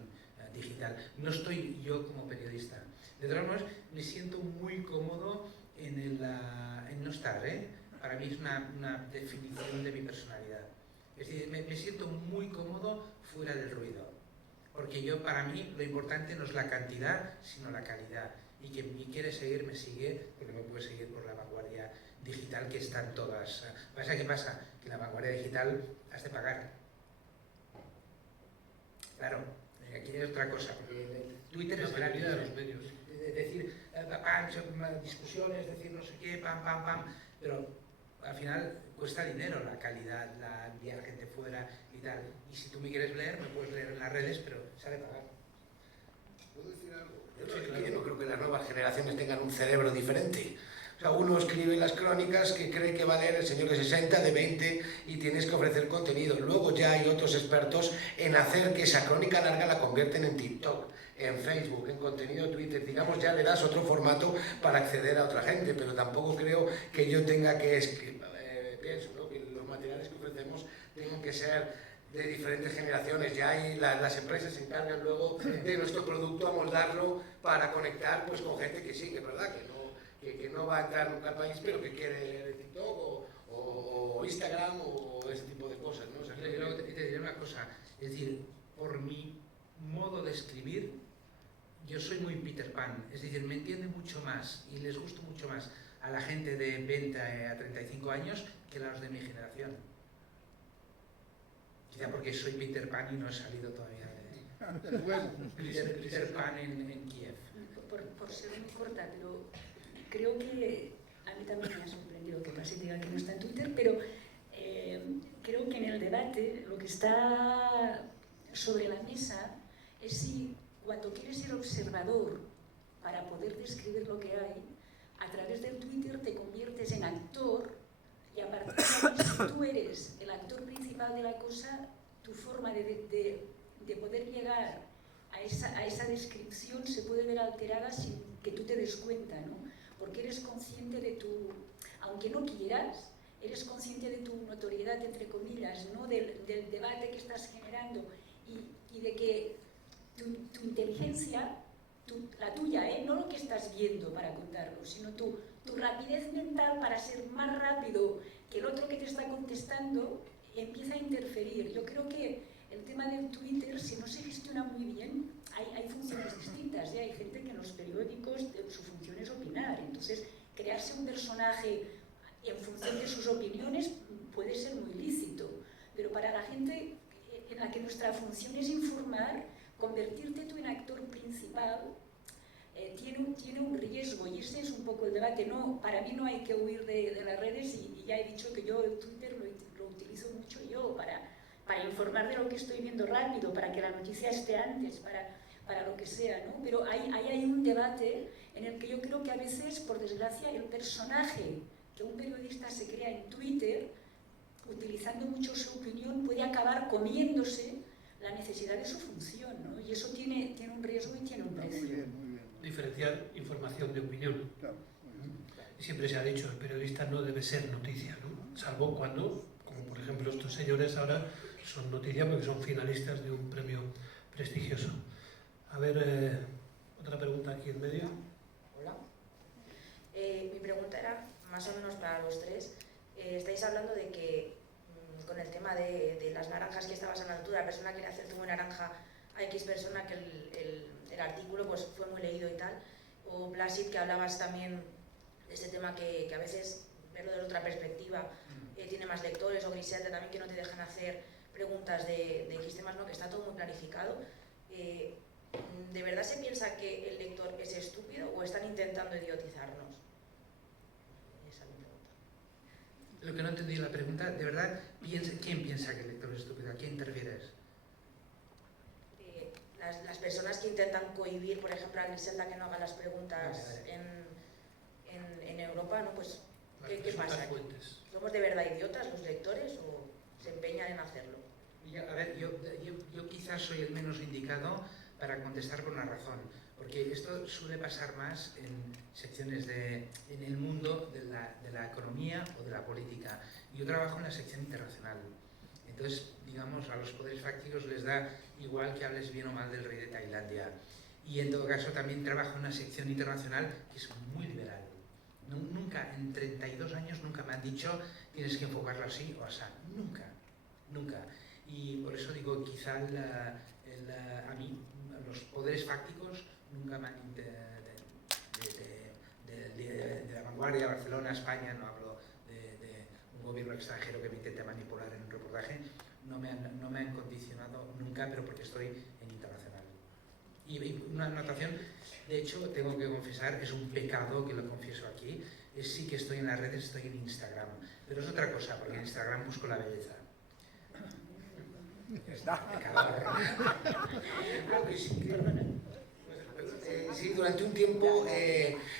digital. No estoy yo como periodista. De todas maneras, me siento muy cómodo en no estar, ¿eh? Para mí es una definición de mi personalidad. Es decir, me siento muy cómodo fuera del ruido. Porque para mí lo importante no es la cantidad, sino la calidad. Y quien me quiere seguir, me sigue, porque me puede seguir por La Vanguardia digital, que están todas. ¿Qué pasa? Que La Vanguardia digital has de pagar. Claro, aquí hay otra cosa, porque Twitter es gratis de los medios. Es decir, discusiones, decir no sé qué, pam, pero al final cuesta dinero la calidad, la enviar gente fuera y tal. Y si tú me quieres leer, me puedes leer en las redes, pero se ha de pagar. ¿Puedo decir algo? Yo no creo que las nuevas generaciones tengan un cerebro diferente. O sea, uno escribe las crónicas que cree que va a leer el señor de 60, de 20 y tienes que ofrecer contenido. Luego ya hay otros expertos en hacer que esa crónica larga la convierten en TikTok, en Facebook, en contenido Twitter. Digamos, ya le das otro formato para acceder a otra gente, pero tampoco creo que yo tenga que escribir. Pienso, ¿no?, que los materiales que ofrecemos tengan que ser de diferentes generaciones. Ya hay las empresas se encargan luego de nuestro producto a moldarlo para conectar pues con gente que sí, que es verdad, que no va a entrar nunca al país, pero que quiere leer TikTok o Instagram o ese tipo de cosas, ¿no? O sea, Y luego te diré una cosa, es decir, por mi modo de escribir, yo soy muy Peter Pan, es decir, me entiende mucho más y les gusto mucho más a la gente de 20 a 35 años que a los de mi generación. Quizá porque soy Peter Pan y no he salido todavía de Peter Pan en Kiev. Por ser muy corta, pero creo que a mí también me ha sorprendido que Pasi diga que no está en Twitter, pero creo que en el debate lo que está sobre la mesa es si cuando quieres ser observador para poder describir lo que hay, a través del Twitter te conviertes en actor y a partir de ahí, si tú eres el actor principal de la cosa, tu forma de poder llegar a esa descripción se puede ver alterada sin que tú te des cuenta, ¿no? Porque eres consciente de tu, aunque no quieras, eres consciente de tu notoriedad, entre comillas, ¿no? Del debate que estás generando y de que tu inteligencia, la tuya, no lo que estás viendo para contarlo, sino tu rapidez mental para ser más rápido que el otro que te está contestando, empieza a interferir. Yo creo que el tema del Twitter, si no se gestiona muy bien, hay funciones distintas. Hay gente que en los periódicos su función es opinar. Entonces, crearse un personaje en función de sus opiniones puede ser muy lícito. Pero para la gente en la que nuestra función es informar, convertirte tú en actor principal tiene un riesgo, y ese es un poco el debate. No, para mí no hay que huir de las redes, y ya he dicho que yo el Twitter lo utilizo mucho yo para informar de lo que estoy viendo rápido, para que la noticia esté antes, para lo que sea, ¿no? Pero hay un debate en el que yo creo que a veces, por desgracia, el personaje que un periodista se crea en Twitter, utilizando mucho su opinión, puede acabar comiéndose la necesidad de su función, ¿no? Y eso tiene un riesgo y tiene un precio. Muy bien, muy bien. Diferenciar información de opinión. Claro, muy bien. Y siempre se ha dicho, el periodista no debe ser noticia, ¿no? Salvo cuando, como por ejemplo estos señores ahora, son noticia porque son finalistas de un premio prestigioso. A ver, otra pregunta aquí en medio. Hola. Mi pregunta era más o menos para los tres. Estáis hablando de que con el tema de las naranjas que estabas hablando tú, la persona que le hace el zumo de naranja a X persona, que el artículo pues fue muy leído y tal, o Blasit, que hablabas también de este tema que a veces verlo de otra perspectiva tiene más lectores, o Griselda también, que no te dejan hacer preguntas de X temas, ¿no? Que está todo muy planificado. ¿De verdad se piensa que el lector es estúpido o están intentando idiotizarnos? Esa es mi pregunta. Lo que no entendí la pregunta, de verdad, ¿quién piensa que el lector es estúpido? ¿A quién te refieres? Las personas que intentan cohibir, por ejemplo, a Griselda que no haga las preguntas en Europa, ¿no? Pues, ¿qué pasa aquí? ¿Somos de verdad idiotas los lectores o se empeñan en hacerlo? A ver, yo quizás soy el menos indicado para contestar por una razón, porque esto suele pasar más en secciones en el mundo de la economía o de la política. Yo trabajo en la sección internacional, entonces, digamos, a los poderes fácticos les da igual que hables bien o mal del rey de Tailandia. Y en todo caso también trabajo en una sección internacional que es muy liberal. Nunca, en 32 años, nunca me han dicho tienes que enfocarlo así o así. Nunca, nunca. Y por eso digo, quizá a mí, los poderes fácticos nunca me han de la vanguardia, Barcelona, España, no hablo de un gobierno extranjero que me intente manipular en un reportaje, no me han condicionado nunca, pero porque estoy en internacional. Y una anotación, de hecho, tengo que confesar, es un pecado que lo confieso aquí, es sí que estoy en las redes, estoy en Instagram, pero es otra cosa, porque en Instagram busco la belleza. Sí, durante un tiempo,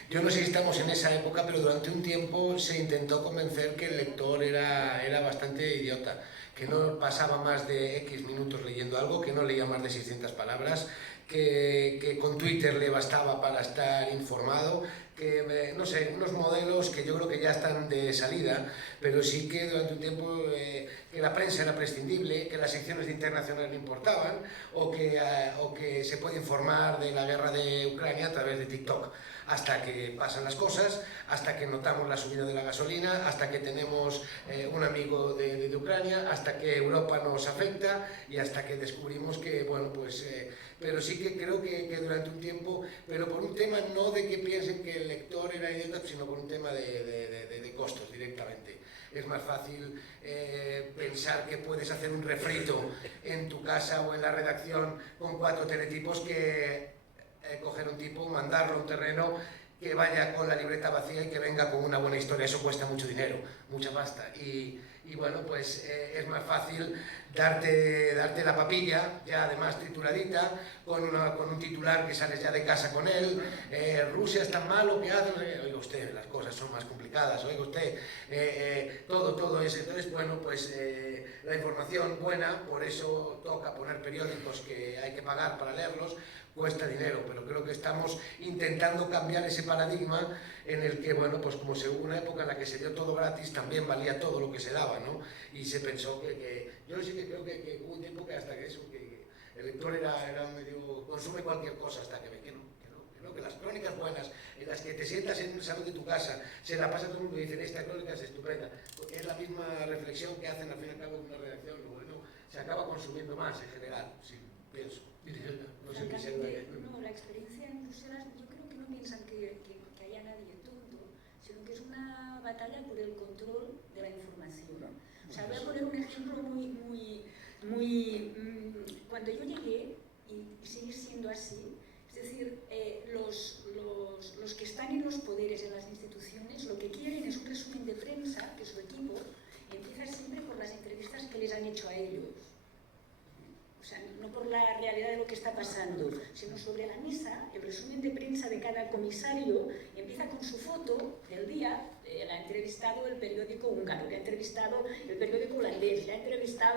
yo no sé si estamos en esa época, pero durante un tiempo se intentó convencer que el lector era bastante idiota, que no pasaba más de X minutos leyendo algo, que no leía más de 600 palabras, que con Twitter le bastaba para estar informado, que, no sé, unos modelos que yo creo que ya están de salida, pero sí que durante un tiempo que la prensa era prescindible, que las secciones de internacional no importaban, o que se puede informar de la guerra de Ucrania a través de TikTok. hasta que pasan las cosas, hasta que notamos la subida de la gasolina, hasta que tenemos un amigo de Ucrania, hasta que Europa nos afecta y hasta que descubrimos que, bueno, pues... pero sí que creo que durante un tiempo, pero por un tema no de que piensen que el lector era idiota, sino por un tema de costos directamente. Es más fácil pensar que puedes hacer un refrito en tu casa o en la redacción con 4 teletipos que coger un tipo, mandarlo a un terreno, que vaya con la libreta vacía y que venga con una buena historia. Eso cuesta mucho dinero, mucha pasta. Y bueno, pues es más fácil darte la papilla, ya además tituladita, con un titular que sales ya de casa con él. Rusia es tan malo que hace... Oiga usted, las cosas son más complicadas, oiga usted, todo eso. Entonces, bueno, pues la información buena, por eso toca poner periódicos que hay que pagar para leerlos, cuesta dinero, pero creo que estamos intentando cambiar ese paradigma en el que, bueno, pues como hubo una época en la que se dio todo gratis, también valía todo lo que se daba, ¿no? Y se pensó yo sí que creo que hubo un tiempo que hasta que el lector era medio... consume cualquier cosa hasta que ve que no, que las crónicas buenas, en las que te sientas en el salón de tu casa, se la pasa todo el mundo y dicen, esta crónica es estupenda. Es la misma reflexión que hacen al fin y al cabo en una redacción, bueno, se acaba consumiendo más en general, sí, pienso. No sé qué sea. No, la experiencia en Bruselas, yo creo que no piensan que haya nadie tonto, sino que es una batalla por el control de la información. O sea, voy a poner un ejemplo cuando yo llegué, y sigue siendo así, es decir, los que están en los poderes, en las instituciones, lo que quieren es un resumen de prensa, que su equipo empieza siempre por las entrevistas que les han hecho a ellos. O sea, no por la realidad de lo que está pasando, sino sobre la mesa, el resumen de prensa de cada comisario empieza con su foto del día. La ha entrevistado el periódico húngaro, le ha entrevistado el periódico holandés, le ha entrevistado